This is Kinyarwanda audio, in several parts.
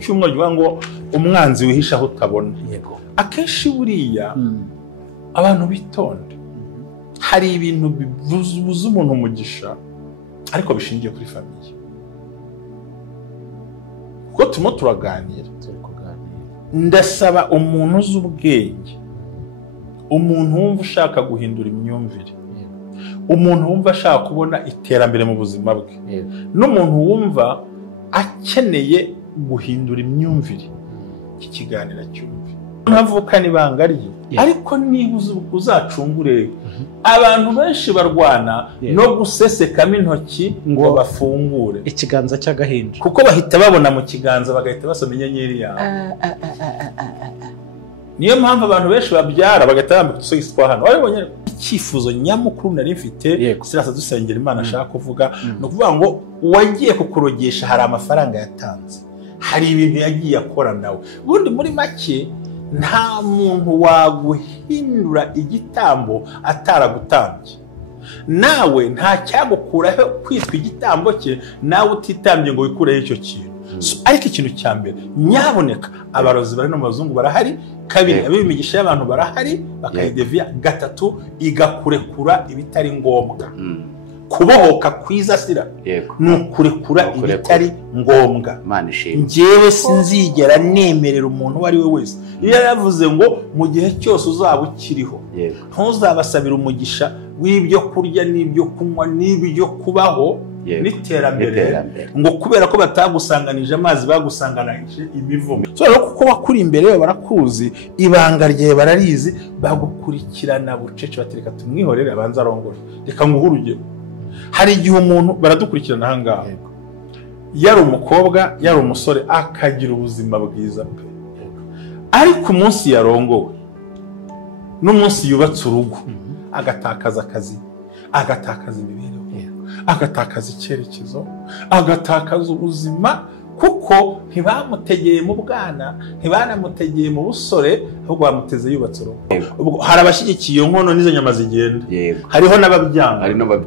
cyumweru givuga ngo umwanzi wihisha aho utabona. Yego. Akenshi buriya abantu bitonde, hari ibintu bibuza umuntu umugisha ariko bishingiye kuri famiye. Kuko turimo turaganira, ndasaba umuntu uzi ubwenge, umuntu wumva ushaka guhindura imyumvire, umuntu wumva ashaka kubona iterambere mu buzima bwe, n'umuntu wumva akeneye guhindura imyumvire, iki kiganiro cyumve. Ntavukana ibanga rye, ariko niba uzacungure abantu benshi barwana no gusesekamo intoki ngo bafungure ikiganza cy'agahinja, kuko bahita babona mu kiganza bagahita basoma inyenyeri yawe. Niyo mpamvu abantu benshi babyara bagahita bambika udusogisi twa hano. Waribonye icyifuzo nyamukuru nari mfite, sirasa dusengera Imana ashaka kuvuga, no kuvuga ngo wagiye kukurogesha hari amafaranga yatanze, hari ibintu yagiye akora nawe. Bundi muri make nta muntu waguhindura igitambo ataragutambye, nawe nta cyagukuraho kwitwa igitambo cye nawe utitambye ngo wikureho icyo kintu. Ariko ikintu cya mbere, nyaboneka abarozi bari no mu bazungu barahari, kabiri abimigisha y'abantu barahari bakayideviya, gatatu igakurekura ibitari ngombwa. Kubohoka kwiza sira ni ukurekura ibitari ngombwa. Njyewe sinzigera nemerera umuntu uwo ari we wese, iyo yavuze ngo mu gihe cyose uzaba ukiriho ntuzabasabira umugisha w'ibyo kurya n'ibyo kunywa n'ibyo kubaho n'iterambere, ngo kubera ko batagusanganije amazi bagusanganije imivumo. Kuko wakuri imbere barakuzi, ibanga rye bararizi, bagukurikirana bucece batereka tumwihorere abanza arongore. Reka nguhe urugero, hari igihe umuntu baradukurikirana aha ngaha, yari umukobwa yari umusore akagira ubuzima bwiza pe, ariko umunsi yarongowe n'umunsi yubatse urugo agatakaza akazi, agatakaza imibereho, agatakaza icyerekezo, agatakaza ubuzima, kuko ntibamutegeye mu bwana, ntibanamutegeye mu busore, ahubwo bamuteze yubatse urugo. Hari abashyigikiye nkono n'izo nyama zigenda, hariho n'ababyanga,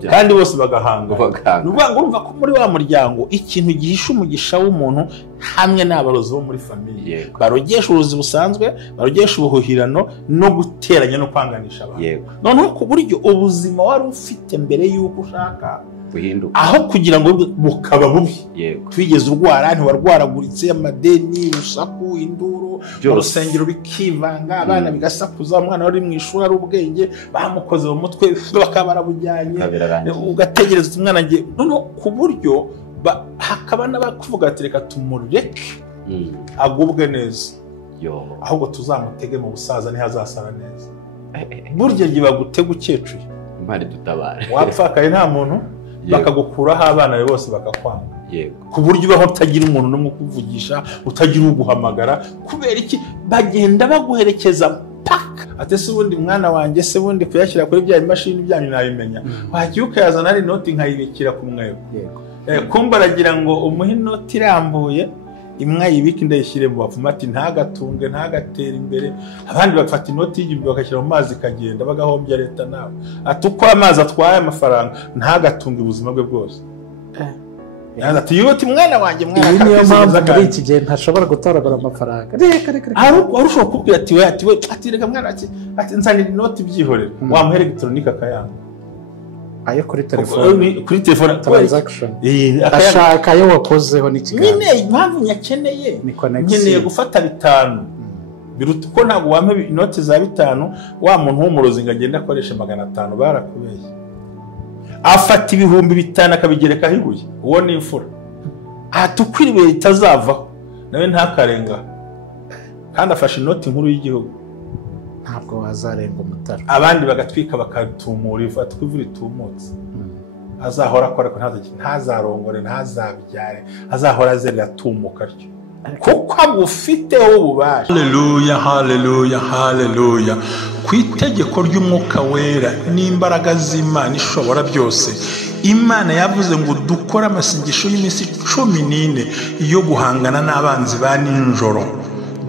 kandi bose bagahanga. Urumva ko muri wa muryango ikintu gihisha umugisha w'umuntu hamwe n'abarozi bo muri famiye, barogesha uburozi busanzwe, barogesha ubuhuhirano no guteranya no kwanganisha abantu. Noneho ku buryo ubuzima wari ufite mbere y'uko ushaka aho kugira ngo bukaba bubi, twigeze urwara, ntiwarwaraguritse, amadeni, urusaku, induru, urusengero bikivanga, abana bigasakuza, umwana wari mu ishuri ari ubwenge bamukoze mu mutwe bakaba barabujyanye, ugategereza umwana agiye. Noneho ku buryo hakaba n'abakuvuga ati reka tumureke agubwe neza, ahubwo tuzamutege mu busaza ntihazasara neza. Burya gihe bagutega ukecuye, Imana dutabare, wapfakaye nta muntu, bakagukuraho abana be bose bakakwanga, ku buryo ubaho utagira umuntu n'umwe ukuvugisha, utagira uguhamagara. Kubera iki? Bagenda baguherekeza paka. Ate se ubundi mwana wanjye, se bundi kuyashyira kuri bya imashini byanyu nabimenya, wagiye ukayazana ari inoti nkayibikira ku mwego, kumba aragira ngo umuhe inoti irambuye, imwe yibika indayishyire mu bapfumu, ati ntagatunge ntagatere imbere. Abandi bagafata inoti y'igihumbi bakashyira mu mazi ikagenda, bagahombya leta nawe. Ati uko amazi atwaye amafaranga ntagatunge ubuzima bwe bwose. Ati yuti mwana wanjye, mwana iyi niyo mpamvu muri iki gihe ntashobora gutoragura amafaranga. Arushaho kubwira ati reka mwana, ati nzanira inoti byihorera, wamuha elegitoronike akayanga. Ayo kuri telefone, kuri telefone transaction, ashaka ayo wakozeho n'ikiganza. Nyine impamvu nyakeneye, nkeneye gufata 5 biruta uko ntabwo wampe inoti za 5, wa muntu w'umurozi ngagenda akoresha 500. Barakubeshye, afata 5,000 akabigereka hibuye. Uwo ni imfura, atukwiriwe itazavaho nawe ntakarenga, kandi afashe inoti nkuru y'igihugu, ntabwo wazarenga umutara. Abandi bagatwika bakatumura ivu, atukivura itumutse. Azahora akora ko ntazarongore, ntazabyare, azahora azerera atumuka ryo, kuko agufiteho ububasha. Haleluya, haleluya, haleluya. Ku itegeko ry'Umwuka Wera n'imbaraga z'Imana ishobora byose, Imana yavuze ngo dukore amasengesho y'iminsi 14 yo guhangana n'abanzi ba ninjoro.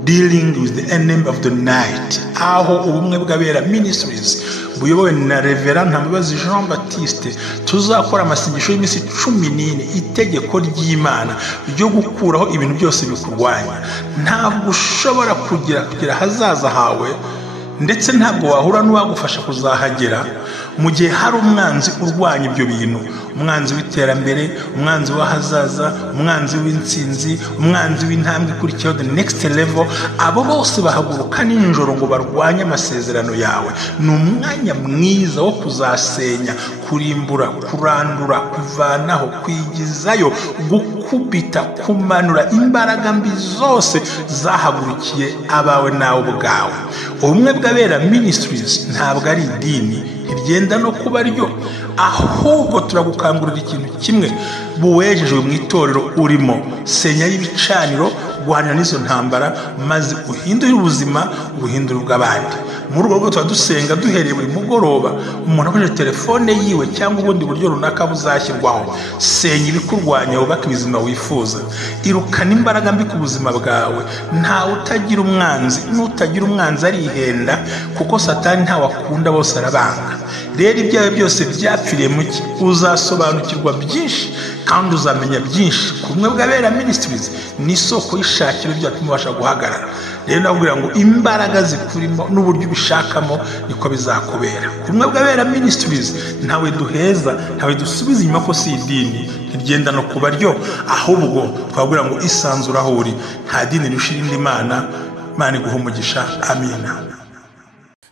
dealing with the enemy of the night, aho ubumwe bw'abera ministries buyobowe na Reverend Ntambabazi Jean Baptiste tuzakora amasengesho y'iminsi 14 itegeko ry'Imana ryo gukuraho ibintu byose bikurwanya. Ntabwo ushobora kugira hazaza hawe ndetse ntabwo wahura n'uwagufasha kuzahagera mu gihe hari umwanzi urwanya ibyo bintu, umwanzi w'iterambere, umwanzi w'ahazaza, umwanzi w'intsinzi, umwanzi w'intambwe ikurikiyeho, the next level. Abo bose bahaguruka nijoro ngo barwanye amasezerano yawe. Ni umwanya mwiza wo kuzasenya, kurimbura, kurandura, kuvanaho, kwigizayo, gukubita, kumanura imbaraga mbi zose zahagurukiye abawe nawe ubwawe. Ubumwe bw'abera ministries ntabwo ari idini, ntigenda no kuba ryo, ahubwo turagukangurira ikintu kimwe: buwejejwe mu itorero urimo, senya y'ibicaniro, guhanira n'izo ntambara, maze uhindure ubuzima, uhindure ubw'abandi. Muri urwo rwego tuba dusenga duhereye buri mugoroba, umuntu akoresheje telefone yiwe cyangwa ubundi buryo runaka buzashyirwaho. Senya ibikurwanya, wubaka ibizima wifuza, irukana imbaraga mbi ku buzima bwawe. Ntawe utagira umwanzi, n'utagira umwanzi arihenda, kuko Satani ntawe akunda, bose arabanga. Rero ibyawe byose byapfiriye mu ki? Uzasobanukirwa byinshi kandi uzamenya byinshi. Kumwe bw'abera ministries ni isoko y'ishakiro byatuma ubasha guhagarara. Rero nabwira ngo imbaraga zikurimo n'uburyo ubishakamo niko bizakubera. Kumwe bw'abera ministries ntawe duheza, ntawe dusubiza inyuma, ko si idini, ntigenda no kuba ryo, ahubwo twabwira ngo isanzura aho uri. Nta dini rishira indi Mana. Imana iguhe umugisha. Amina.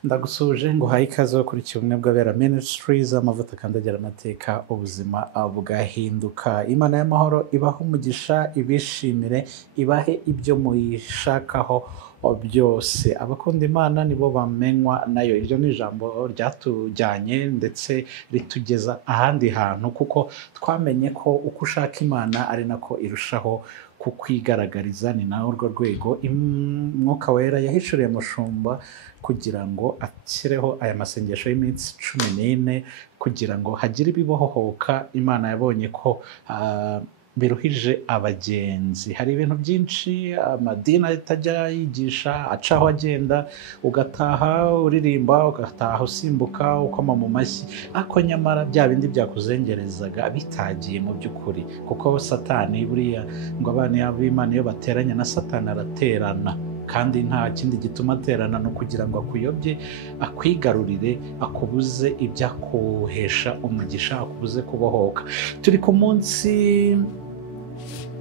Ndagusuje ngo haye ikaze kuri Ubumwe bw'abera ministries, amavuta kandi agira amateka, ubuzima bugahinduka. Imana y'amahoro ibahe umugisha, ibishimire, ibahe ibyo muyishakaho byose. Abakunda Imana nibo bamenywa nayo. Iryo ni ijambo ryatujyanye ndetse ritugeza ahandi hantu, kuko twamenye ko uko ushaka Imana ari nako irushaho kukwigaragariza. Ni naho urwo rwego Mwuka Wera yahishuriye Mushumba kugira ngo akireho aya masengesho y'iminsi 14 kugira ngo hagire ibibohoka. Imana yabonye ko biruhije abagenzi. Hari ibintu byinshi amadini atajya yigisha, acaho agenda, ugataha uririmba, ugataha usimbuka, ukoma mu mashyi, ariko nyamara bya bindi byakuzengerezaga bitagiye mu by'ukuri, kuko Satani buriya ngo abana b'Imana iyo bateranye na Satani araterana, kandi nta kindi gituma aterana no kugira ngo akuyobye, akwigarurire, akubuze ibyakuhesha umugisha, akubuze kubohoka. Turi ku munsi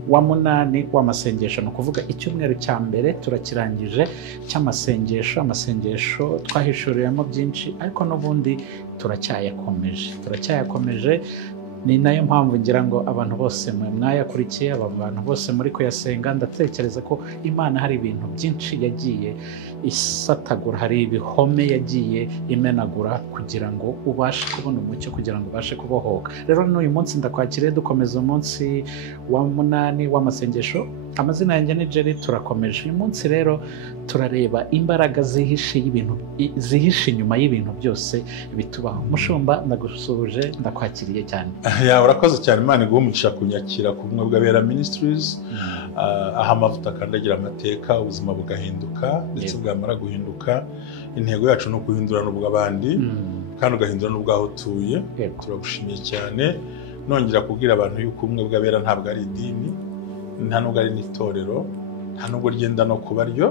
wa 8 w'amasengesho, no kuvuga icyumweru cya mbere turakirangije cy'amasengesho. Amasengesho twahishuriyemo byinshi, ariko n'ubundi turacyayakomeje. Ni nayo mpamvu ngira ngo abantu bose mwayakurikiye, abantu bose muri kuyasenga, ndatekereza ko Imana hari ibintu byinshi yagiye isatagura, hari ibihome yagiye imenagura kugira ngo ubashe kubona umucyo, kugira ngo ubashe kubohoka. Rero n'uyu munsi ndakwakiriye, dukomeza umunsi wa 8 w'amasengesho. Amazina yanjye ni Jerry. Turakomeje uyu munsi rero, turareba imbaraga zihishe inyuma y'ibintu byose bitubaho. Mushumba, ndagusuhuje, ndakwakiriye cyane. Urakoze cyane. Imana iguhe umugisha kunyakira ku Bumwe bw'abera ministries. Aha amavuta kandi agira amateka, ubuzima bugahinduka, ndetse bwamara guhinduka intego yacu no guhindura n'ubw'abandi, kandi ugahindura n'ubwaho utuye. Turagushimiye cyane. Nongera kubwira abantu yuko Ubumwe bw'abera ntabwo ari idini, nta nubwo ari n'itorero, nta nubwo ryenda no kuba ryo,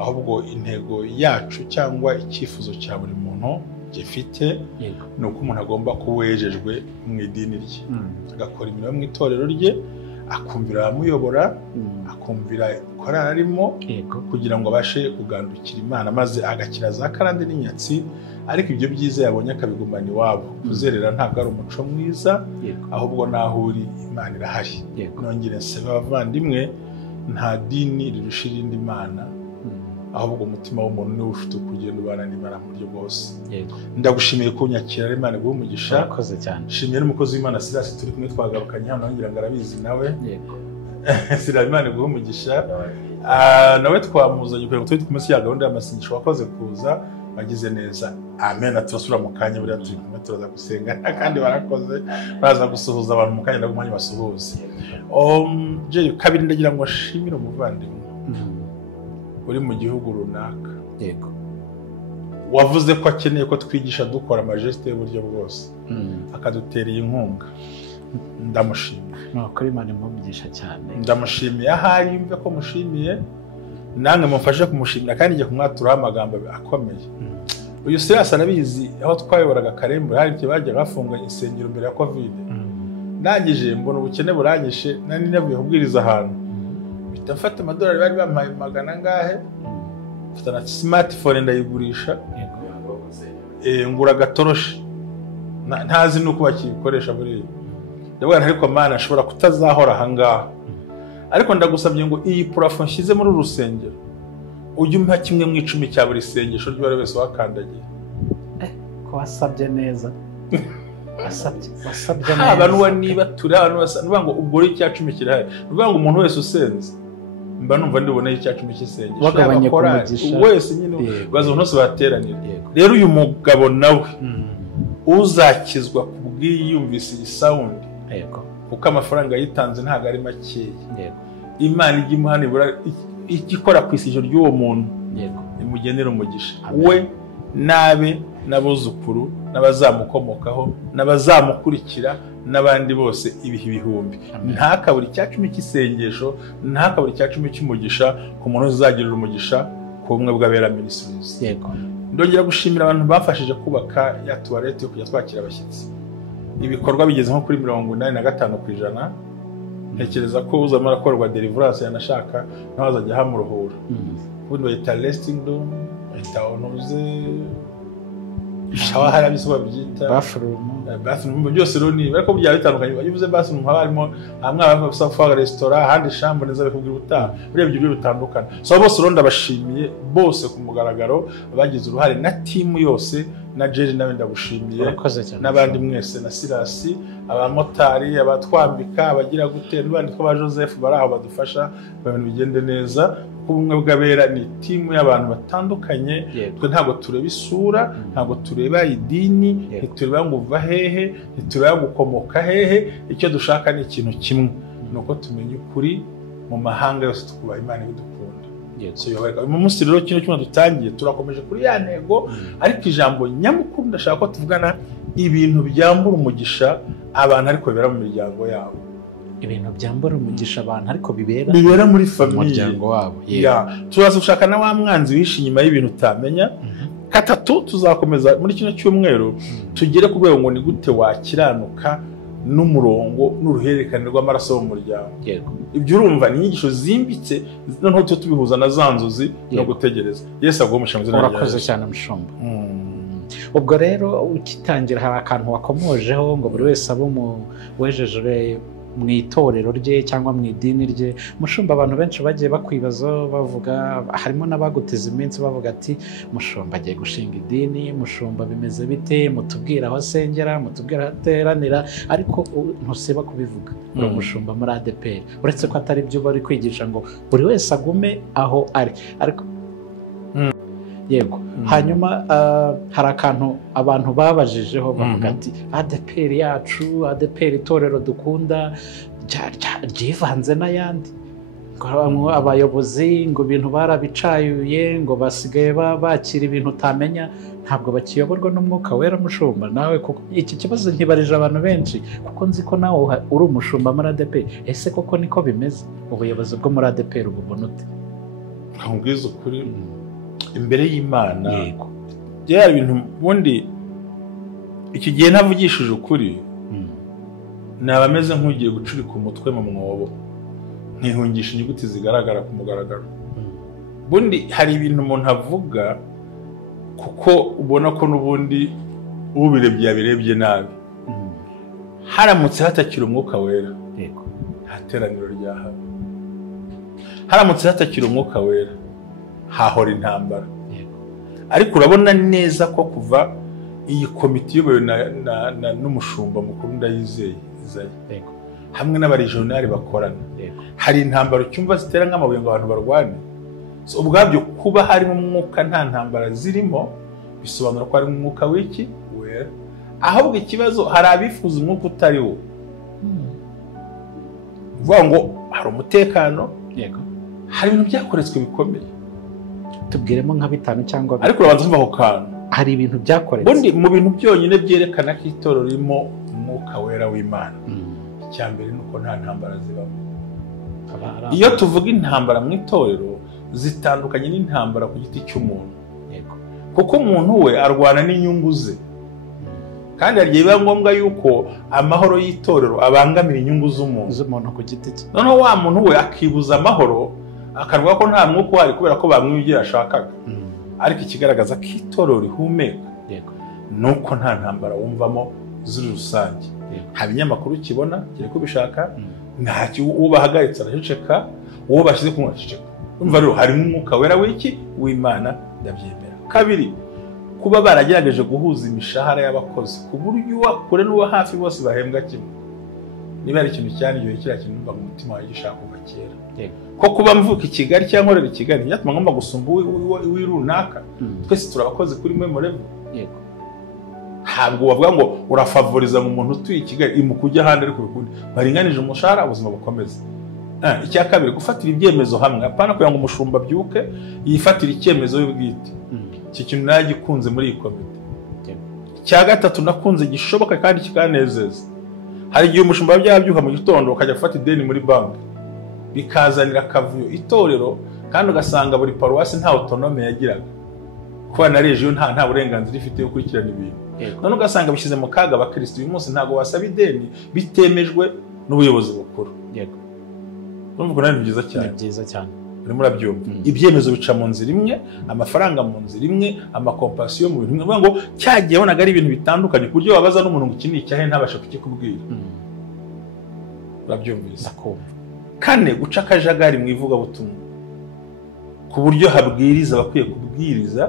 ahubwo intego yacu cyangwa icyifuzo cya buri muntu gifite ni uko umuntu agomba kuba wejejwe mu idini rye, agakora imirimo mu itorero rye, akumvira abamuyobora, akumvira korari arimo, kugira ngo abashe kugandukira Imana, maze agakira za karande n'inyatsi. Ariko ibyo byiza yabonye akabigumana iwabo. Kuzerera ntabwo ari umuco mwiza, ahubwo naho uri Imana irahari. Nongere nsaba abavandimwe, nta dini rirusha irindi Imana, ahubwo umutima w'umuntu niwe ufite kugenda ubana n'Imana mu buryo bwose. Ndagushimiye ko unyakira. Imana iguhe umugisha. Urakoze cyane. Shimiye n'umukozi w'Imana Silas, turi kumwe twagarukanye hano, ngira ngo arabizi nawe. Silas, Imana iguhe umugisha. Nawe twamuzanye kugira ngo tujye kumenya ya gahunda y'amasengesho. Wakoze kuza, bagize neza. Amen. Turasura mu kanya, buriya turi kumwe turaza gusenga, kandi barakoze baza gusuhuza abantu mu kanya, ndagumanye basuhuze. Jerry, kabiri ndagira ngo ashimire umuvandimwe uri mu gihugu runaka yego wavuze ko akeneye ko twigisha dukora amajeste y'uburyo bwose akadutera iyi nkunga ndamushimiye kuri Imana imugisha cyane ndamushimiye ahari yumve ko mushimiye namwe mufashe kumushimira kandi njye kumwaturaho amagambo akomeye uyu Silas arabizi aho twayoboraga Karembo hari ibyo bajyaga bafunga insengero mbere ya covid nangije mbona ubukene buranyishe nani navuye kubwiriza ahantu bita mfata amadolari bari bampaye magana ngahe mfata na smartphone ndayigurisha ngura gatoroshi ntazi nuko bakikoresha muri ndabona ariko Mana ashobora kutazahora ahangaha ariko ndagusabye ngo iyi plafond nshyize muri urusengero ujye umpa kimwe mu 10 cya buri sengesho ry'uwari wese wakandagiye ko wasabye neza wasabye neza abantu niba turi abantu basa ngo ubwo uri cya 10 kirahari ngo umuntu wese usenze mba numva ndiboneye icya 10 cy'isengesho bagabanye kumugisha wese nyine bazo ntose bateranira rero uyu mugabo nawe uzakizwa kubwiyumvise iyi sound yego kuko amafaranga yitanze ntago ari make yego Imana igimuhanibura ikikora ku isijyo ry'uwo muntu yego imugenera umugisha we nabe nabuzukuru nabazamukomokaho nabazamukurikira n'abandi bose ibihumbi ntakaburi cya 10 cy'isengesho ntakaburi cya 10 cy'umugisha ku muntu uzagirira umugisha ku bumwe bw'abera ministries yego ndongera gushimira abantu bafashije kubaka ya toilette yo kujya twakira abashyitsi ibikorwa bigeze nko kuri 85%. Ntekereza ko uzamara korwa deliverance yanashaka ntawazajya hamuruhura ubundi bayita resting room bayita onoze shawa hari abisaba byita bathroom byose rero ni bariko bya bitandukanye bayivuze bathroom haba harimo hamwe abafasa restaurant handi chambre neza bikubwira utaha urebye ibyo bitandukana so bose rero ndabashimiye bose ku mugaragaro bagize uruhare na team yose na Jerry nawe ndagushimiye n'abandi mwese na Silas abamotari abatwambika abagira gutera n'abandi ko ba Joseph baraho badufasha ibintu bigende neza ubumwe bw'abera ni team y'abantu batandukanye twe ntago tureba isura ntago tureba idini ntitureba ngo uva hehe ntitureba gukomoka hehe icyo dushaka ni ikintu kimwe nuko tumenye ukuri mu mahanga yose tukubaha Imana idukunda so yobareka mu munsi rero kino cyuma dutangiye turakomeje kuri ya ntego ariko ijambo nyamukuru ndashaka ko tuvugana ibintu byambura umugisha abantu ariko bibera mu miryango yabo ibintu byambura umugisha abantu ariko bibera muri famille umuryango wabo turaza gushaka na wa mwanzi wishi inyuma y'ibintu utamenya katatu tuzakomeza muri kino cyumweru tugere ku rwego ngo ni gute wakiranuka n'umurongo n'uruhererekane rw'amaraso mu muryango ibyo urumva ni inyigisho zimbitse noneho tubihuza na zanzuzi no gutegereza Yesu agumisha mu zina ryawe urakoze cyane mushumba ubwo rero ukitangira hari akantu wakomojeho ngo buri wese abo mu wejeje mu itorero rye cyangwa mu idini rye mushumba abantu benshi bagiye bakwibaza bavuga harimo n'abaguteza iminsi bavuga ati mushumba agiye gushinga idini mushumba bimeze bite mutubwira aho asengera mutubwira aho ateranira ariko ntusiba kubivuga uri umushumba muri ADPR uretse ko atari byo bari kwigisha ngo buri wese agume aho ari ariko yego hanyuma hari akantu abantu babajijeho bavuga ati ADPR yacu ADPR itorero dukunda ryivanze n'ayandi abayobozi ngo ibintu barabicayuye ngo basigaye bakira ibintu utamenya ntabwo bakiyoborwa n'umwuka wera mushumba nawe kuko iki kibazo nkibarije abantu benshi kuko nzi ko nawe uri umushumba muri ADPR ese koko niko bimeze ubuyobozi bwo muri ADPR ububona ute nkubwiza ukuri imbere y'Imana yari ibintu bundi iki gihe ntavugishije ukuri nabameze nk'ugiye gucurika umutwe mu mwobo nkihungisha inyuguti zigaragara ku mugaragaro bundi hari ibintu umuntu avuga kuko ubona ko n'ubundi ubirebye yabirebye nabi haramutse hatakira umwuka wera hateraniro ryahaba haramutse hatakira umwuka wera hahora intambara ariko urabona neza ko kuva iyi komite iyobowe n'umushumba mukuru Ndayizeye Isaie hamwe n'abaregionali bakorana hari intambara cyumva zitera nk'amabuye ngo abantu barwane so ubwabyo kuba harimo umwuka nta ntambara zirimo bisobanura ko ari umwuka w'iki wera ahubwo ikibazo hari abifuza umwuka utari wo vuga ngo hari umutekano hari ibintu byakoretswe bikomeye tubwiremo nka 5 cyangwa ariko urabanza umva ako kantu hari ibintu byakoretse ubundi mu bintu byonyine byerekana ko itorero ririmo umwuka wera w'Imana icyambere nuko nta ntambara zibamo iyo tuvuga intambara mu itorero zitandukanye n'intambara ku giti cy'umuntu kuko umuntu we arwana n'inyungu ze kandi hagiye biba ngombwa yuko amahoro y'itorero abangamira inyungu z'umuntu ku giti cye noneho wa muntu we akibuza amahoro akavuga ko nta mwuka uhari kubera ko bamwigira ashakaga ariko ikigaragaza ko itorero rihumeka nuko nta ntambara wumvamo zuri rusange nta binyamakuru kibona kiri kubishaka ntacyo uwo bahagaritse araceceka uwo bashyize kumwe araceceka umva rero harimo umwuka wera w'iki w'Imana ndabyemera kabiri kuba baragerageje guhuza imishahara y'abakozi ku buryo kure n'uwa hafi bose bahembwa kimwe niba ari ikintu cyane igihe kiriya kintu numva mu mutima wawe gishaka kuva kera ko kuba mvuka i Kigali cyangwa nkorera i Kigali ntiyatuma ngomba gusumba uw'irunaka twese turabakozi kuri mwe murevu ntabwo wavuga ngo urafavoriza mu muntu utuye i Kigali imukujya ahandi ariko bikundi baringanije umushahara ubuzima bukomeza icya kabiri gufatira ibyemezo hamwe apana kugira ngo umushumba byuke yifatira icyemezo y'ubwite iki kintu nagikunze muri iyi komite icya gatatu nakunze gishoboka kandi kikanezeza hari igihe umushumba byabyuka mu gitondo ukajya gufata ideni muri banki bikazanira akavuyo itorero kandi ugasanga buri paruwasi nta autonome yagiraga kuba na region nta burenganzira ifite yo kurikirana ibintu none ugasanga bishyize mu kaga abakristo uyu munsi ntago wasaba ideni bitemejwe n'ubuyobozi bukuru urumva nari byiza cyane urimo urabyumva ibyemezo bica mu nzira imwe amafaranga mu nzira imwe amakompasiyo mu bintu bimwe ngo cyagiye bonaga ari ibintu bitandukanye ku buryo wabaza n'umuntu ngo iki ni icyahe ntabasha kukikubwira urabyumvise kane guca akajagari mu ivugabutumwa ku buryo habwiriza bakwiye kubwiriza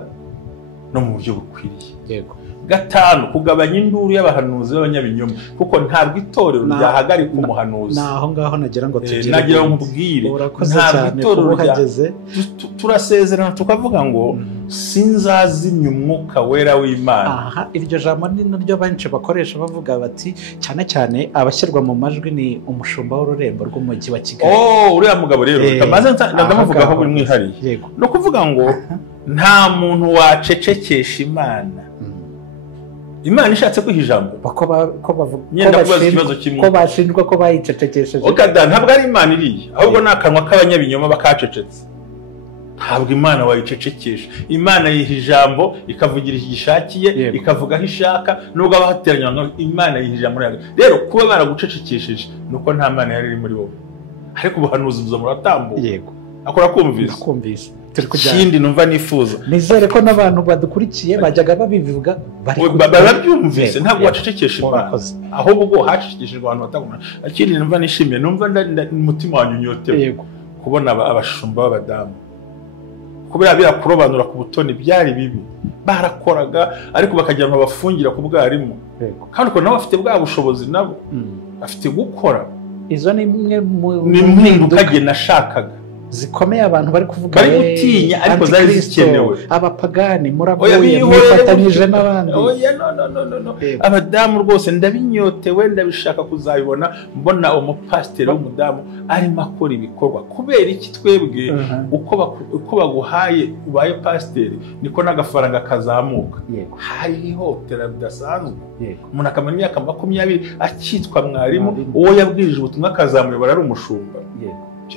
no mu buryo bukwiriye gatanu kugabanya induru y'abahanuzi b'abanyabinyoma kuko ntabwo itorero ryahagarika umuhanuzi naho ngaho nagira ngo tugire nagira ngo mbwire ntabwo itorero ryageze turasezerana tukavuga ngo sinzazimya umwuka wera w'Imana iryo jambo ni naryo benshi bakoresha bavuga bati cyane cyane abashyirwa mu majwi ni umushumba w'ururembo rw'umujyi wa Kigali uriya mugabo rero kamaze ndamuvugaho buri mwihariye no kuvuga ngo nta muntu wacecekesha Imana ishatse kwiha ijambo ko bashinjwa ko bayicecekesheje ntabwo ari Imana iriya ahubwo ni akanwa k'abanyabinyoma bakacecetse ntabwo Imana wayicecekesha Imana yiha ijambo ikavugira igishakiye ikavuga aho ishaka nubwo abahateranya Imana yiha ijambo rero kuba baragucecekesheje nuko nta Mana yari iri muri wowe ariko ubuhanuzi buza muratambuka akora kumvise ikindi numva nifuza nizere ko n'abantu badukurikiye bajyaga babivuga barabyumvise ntabwo wacecekesha Imana ahubwo hacecekeshejwe abantu batabona ikindi numva nishimiye numva umutima wanyunyotewe kubona abashumba b'abadamu kubera birakurobanura ku butoni byari bibi barakoraga ariko bakagira ngo bafungira ku bwarimu kandi ko nabo bafite bwa bushobozi nabo bafite gukora izo ni imwe mu mpinduka nashakaga zikomeye abantu bari kuvuga bari gutinya ariko zari zikenewe abapagani muraguye mwifatanyije n'abandi no abadamu rwose ndabinyotewe ndabishaka kuzabibona mbona umupasiteri w'umudamu arimo akora ibikorwa kubera iki twebwe uko baguhaye ubaye pasiteri niko n'agafaranga kazamuka hari ihotera bidasanzwe umuntu akamara imyaka 20 akitwa mwarimu uwo yabwirije ubutumwa akazamuyobora ari umushumba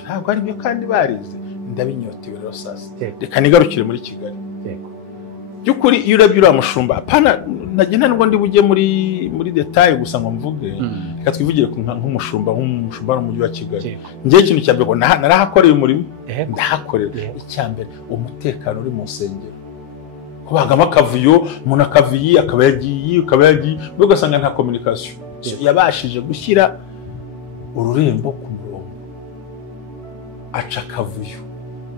ntabwo ari byo kandi barize ndabinyotewe rero sasa reka nigarukire muri Kigali by'ukuri iyo urabye uriya mushumba apana nagenda nubwo ndi bujye muri detail gusa ngo mvuge reka twivugire nk'umushumba n'umujyi wa Kigali ngiye ikintu cya mbere narahakoreye umurimo ndahakorera icyambere umutekano uri mu nsengero kubagamo akavuyo umuntu akavuyi akaba yagiye ugasanga nta communication yabashije gushyira ururembo ku aca akavuyo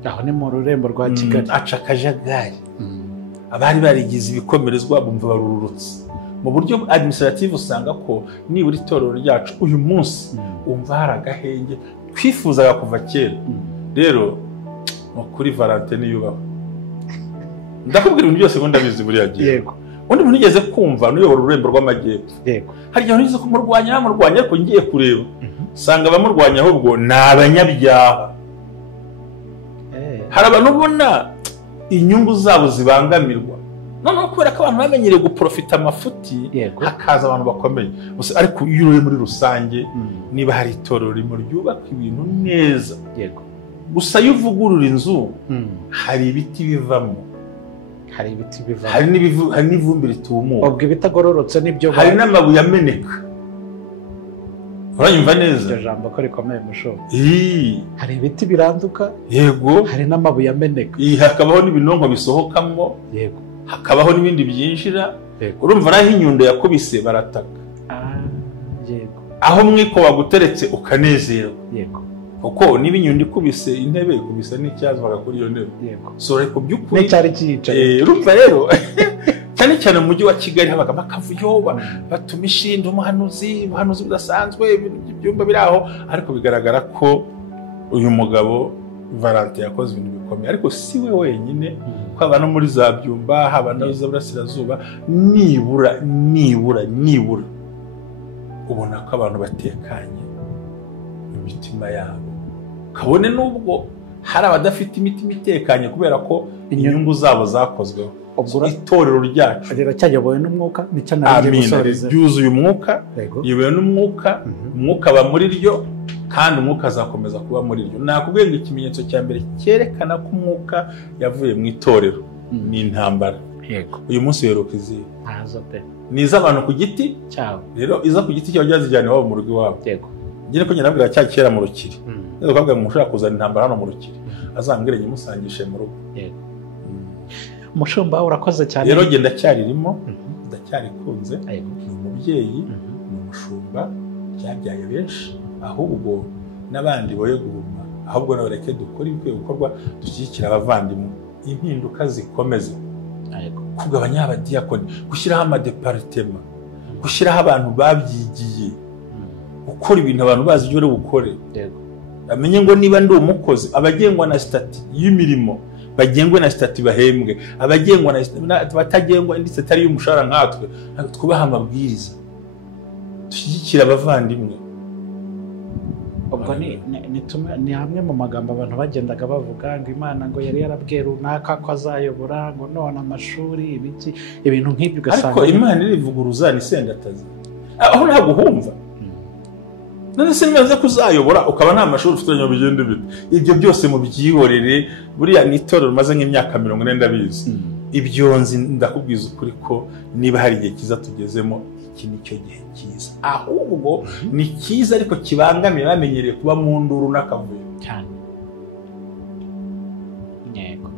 aho ni mu rurembo rwa Kigali aca akajagari abari barigize ibikomerezwa bumva barurutse mu buryo administrative usanga ko nibura itorero ryacu uyu munsi umva hari agahenge twifuzaga kuva kera rero kuri Valentine yubaho ndakubwira ibintu byose ngo ndabizi buriya gihe undi muntu ugeze kumva n'uyobora ururembo rw'amajyepfo hari igihe ugeze kumurwanya ariko ngiye kureba usanga abamurwanya ahubwo ni abanyabyaha hari abantu ubona inyungu zabo zibangamirwa. Noneho kubera ko abantu bamenyereye guprofita amafuti, hakaza abantu bakomeye. Ariko iyo uri muri rusange, niba hari itorero rimwe ryubaka ibintu neza, gusa iyo uvugurura inzu, hari ibiti bivamo, hari n'ivumbi ritumuka, ubwo ibitagororotse nibyo, hari n'amabuye ameneka. Uranyumva neza? Iryo jambo ko rikomeye Mushobo. Hari ibiti biranduka, yego, hari n'amabuye ameneka, hakabaho n'ibinonko bisohokamo, yego, hakabaho n'ibindi byinjira. Urumva naho inyundo yakubise barataka, yego, aho mwiko waguteretse ukanezerwa, yego, kuko niba inyundo ikubise intebe ikubise n'icyazwaga kuri iyo ntebe, yego, so reko by'ukuri n'icyari cyicaye. Urumva rero cyane cyane mu mujyi wa Kigali habaga bakavuyo batuma ishinda ubuhanuzi budasanzwe, ibyumba biri aho, ariko bigaragara ko uyu mugabo Valentin yakoze ibintu bikomeye. Ariko si we wenyine, haba no muri za Byumba, haba no za Burasirazuba, nibura ubona ko abantu batekanye mu mitima yabo, kabone n'ubwo hari abadafite imitima itekanye kubera ko inyungu zabo zakozweho. Itorero ryacu riracyayobowe n'umwuka, nicyo naringiye gusoreza, ryuzuye umwuka, riyobowe n'umwuka, umwuka aba muri ryo, kandi umwuka azakomeza kuba muri ryo. Nakubwiye ngo ikimenyetso cya mbere cyerekana ko umwuka yavuye mu itorero ni intambara. Uyu munsi heruka izihe? Ni iz'abantu ku giti cyabo. Rero iza ku giti cyabo byazijyana iwabo mu rugo iwabo. Ngire ko nyirabwira cya kera mu rukiri, rero twabwira ngo mushaka kuzana intambara hano mu rukiri, azambwire nyimusangishe mu rugo. Mushumba urakoze cyane. Rero genda cyaririmo, ndacyarikunze, ni umubyeyi, ni umushumba, cyabyaye benshi, ahubwo n'abandi boye guhuma, ahubwo nabareke dukora ibikwiye gukorwa, dushyigikira abavandimwe, impinduka zikomeza, kugabanya abadiyakoni, gushyiraho amadeparitema, gushyiraho abantu babyigiye, gukora ibintu abantu bazi ibyo bari bukore. Amenye ngo niba ndi umukozi, abagengwa na stati y'imirimo bagengwe na stati bahembwe, abagengwa na batagengwa indi stati y'umushahara nkatwe, twubaha amabwiriza, dushyigikira abavandimwe. Ubwo ni hamwe mu magambo abantu bagendaga bavuga ngo Imana ngo yari yarabwiye runaka ko azayobora, ngo none amashuri ibintu nk'ibyo ugasanga. Ariko Imana irivuguruza ni sendatazi, aho ntabwo uhumva. None se niba kuzayobora ukaba nta mashuri ufite ngo bigende bite? Ibyo byose mu byihorere, buriya ni itorero maze nk'imyaka 40 ndabizi. Ibyo nzi ndakubwiza ukuri ko niba hari igihe kiza tugezemo, iki nicyo gihe cyiza. Ahubwo ni cyiza ariko kibangamiye bamenyereye kuba mu nduru n'akavuyo cyane. Yego.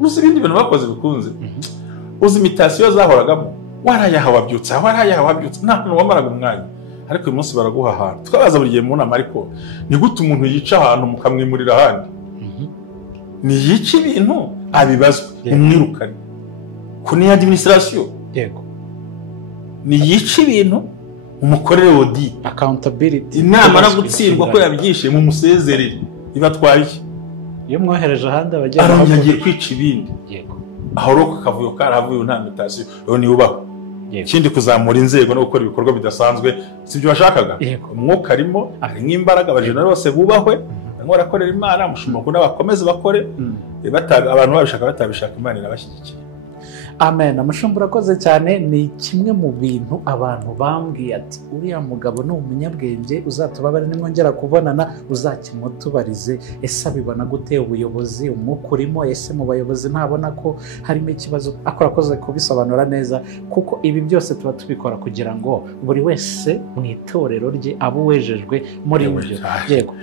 Uzi ibindi bintu bakoze bikunze. Uzi imitasiyo zahoragamo, warayaha wabyutsa, nta hantu wamaraga umwanya. Ariko uyu munsi baraguha ahantu. Twabaza buri gihe mu nama, ariko ni gute umuntu yica ahantu mukamwimurira ahandi? Ni yica ibintu abibazwe, umwirukane ku ni administration. Yego. Ni yica ibintu umukorere audit, accountability, inama no gutsindwa ko yabyishe mu musezerere ibatwaye. Iyo mwohereje ahandi abagenda agiye kwica ibindi. Yego. Aho roko kavuyo karavuye nta mitasiyo, yo ni ubaho. Ikindi kuzamura inzego no gukora ibikorwa bidasanzwe sibyo bashakaga. Umwuka arimo, ari nk'imbaraga, abajenera bose bubahwe, barakorera Imana, mushumba ko n'abakomeze bakore, abantu babishaka batabishaka, Imana irabashyigikiye. Amen. Mushumba urakoze cyane. Ni kimwe mu bintu abantu bambwiye ati uriya mugabo ni umunyabwenge, uzatubabare nimwongera kubonana uzakimutubarize. Ese abibona gute ubuyobozi, umwuka urimo? Ese mu bayobozi ntabona ko harimo ikibazo? Akorakoze kubisobanura neza, kuko ibi byose tuba tubikora kugira ngo buri wese mu itorero rye abe uwejejwe muri ibyo. Yego.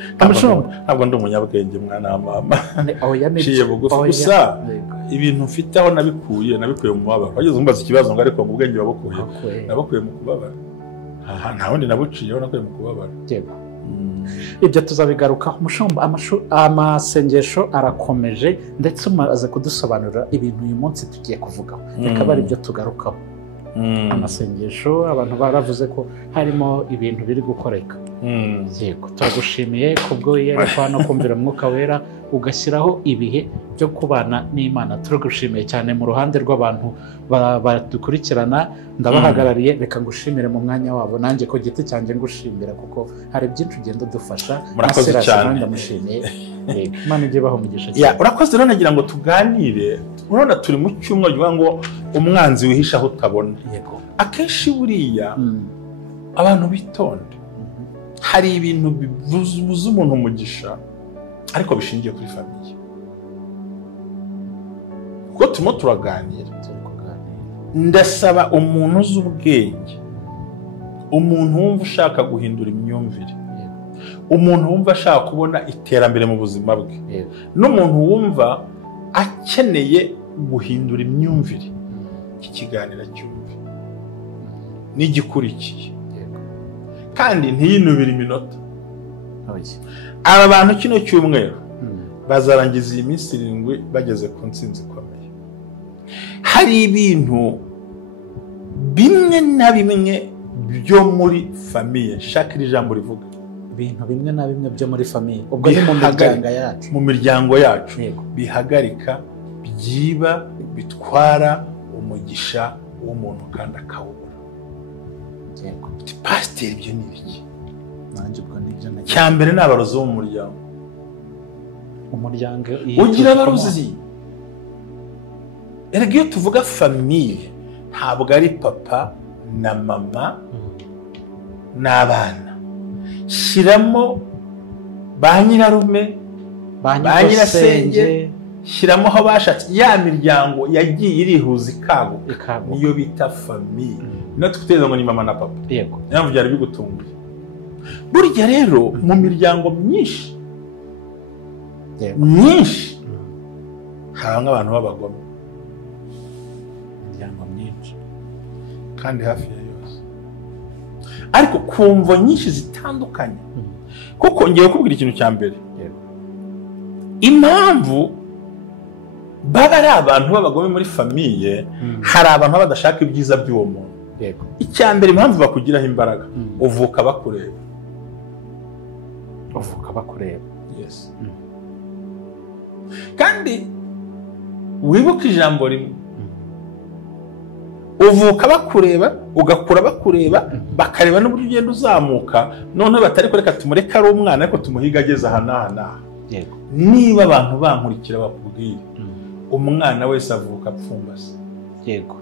Ntabwo ndi umunyabwenge mwana wa mama. Oya ciye bugufi gusa ibintu mfite aho nabikuye mu mubabaro. Wageze umbaza ikibazo ngo ariko mu bwenge babukuye, nabakuye mu kubabara. Nta wundi nabuciyeho, nakuye mu kubabara. Yego. Ibyo tuzabigarukaho. Mushumba, amasengesho arakomeje, ndetse umaze kudusobanurira ibintu uyu munsi tugiye kuvugaho. Reka bari ibyo tugarukaho. Amasengesho abantu baravuze ko harimo ibintu biri gukoreka. yego turagushimiye kubwo yerekwa no kumvira Mwuka Wera ugashyiraho ibihe byo kubana n'Imana. Turagushimiye cyane mu ruhande rw'abantu badukurikirana, ndabahagarariye, reka ngushimire mu mwanya wabo, nanjye ko giti cyanjye ngushimira kuko hari byinshi ugenda udufasha. Murakoze cyane, ndamushimiye. Imana ijye baho umugisha cyane. Urakoze rero, nagira ngo tuganire. Urabona turi mu cyumweru uvuga ngo umwanzi wihisha aho utabona. Yego, akenshi buriya abantu bitonde, hari ibintu bibuza umuntu umugisha ariko bishingiye kuri famiye. Kuko turimo turaganira, ndasaba umuntu uzi ubwenge, umuntu wumva ushaka guhindura imyumvire, umuntu wumva ashaka kubona iterambere mu buzima bwe, n'umuntu wumva akeneye guhindura imyumvire, iki kiganiro cyumve n'igikurikiye kandi ntiyinubire iminota. Aba bantu kino cyumweru bazarangiza iyi minsi 7 bageze ku ntsinzi ikomeye. Hari ibintu bimwe na bimwe byo muri famiye, shaka iri jambo rivuga ibintu bimwe na bimwe byo muri famiye, ubwo ni mu miryango yacu, mu miryango yacu bihagarika, byiba, bitwara umugisha w'umuntu kandi akawubura. Pasiteri, ibyo ni iki? Cyambere ni abarozi bo mu muryango. Umuryango ugira abarozi. Erega iyo tuvuga famiye ntabwo ari papa na mama n'abana, shyiramo ba nyirarume, ba nyirasenge, shyiramo aho bashatse, ya miryango yagiye irihuza ikaguka, niyo bita famiye. Natwe tuteza ngo ni mama na papa. Yego, niyo byari bigutunguye. Burya rero mu miryango myinshi haranga abantu b'abagome, imiryango myinshi kandi hafi ya yose, ariko ku mvo nyinshi zitandukanye. Kuko ngiye kubwira ikintu cya mbere, impamvu baba ari abantu b'abagome muri famiye, hari abantu badashaka ibyiza by'uwo muntu. Icya mbere, impamvu bakugiraho imbaraga, uvuka bakureba. Yes. Kandi wibuka ijambo rimwe, uvuka bakureba, ugakura bakureba, bakareba n'uburyo ugenda uzamuka, noneho batari kureka tumureka ari umwana ariko tumuhiga ageze aha n'aha n'aha. Niba abantu bankurikira bakubwira umwana wese avuka apfumbase. Yego,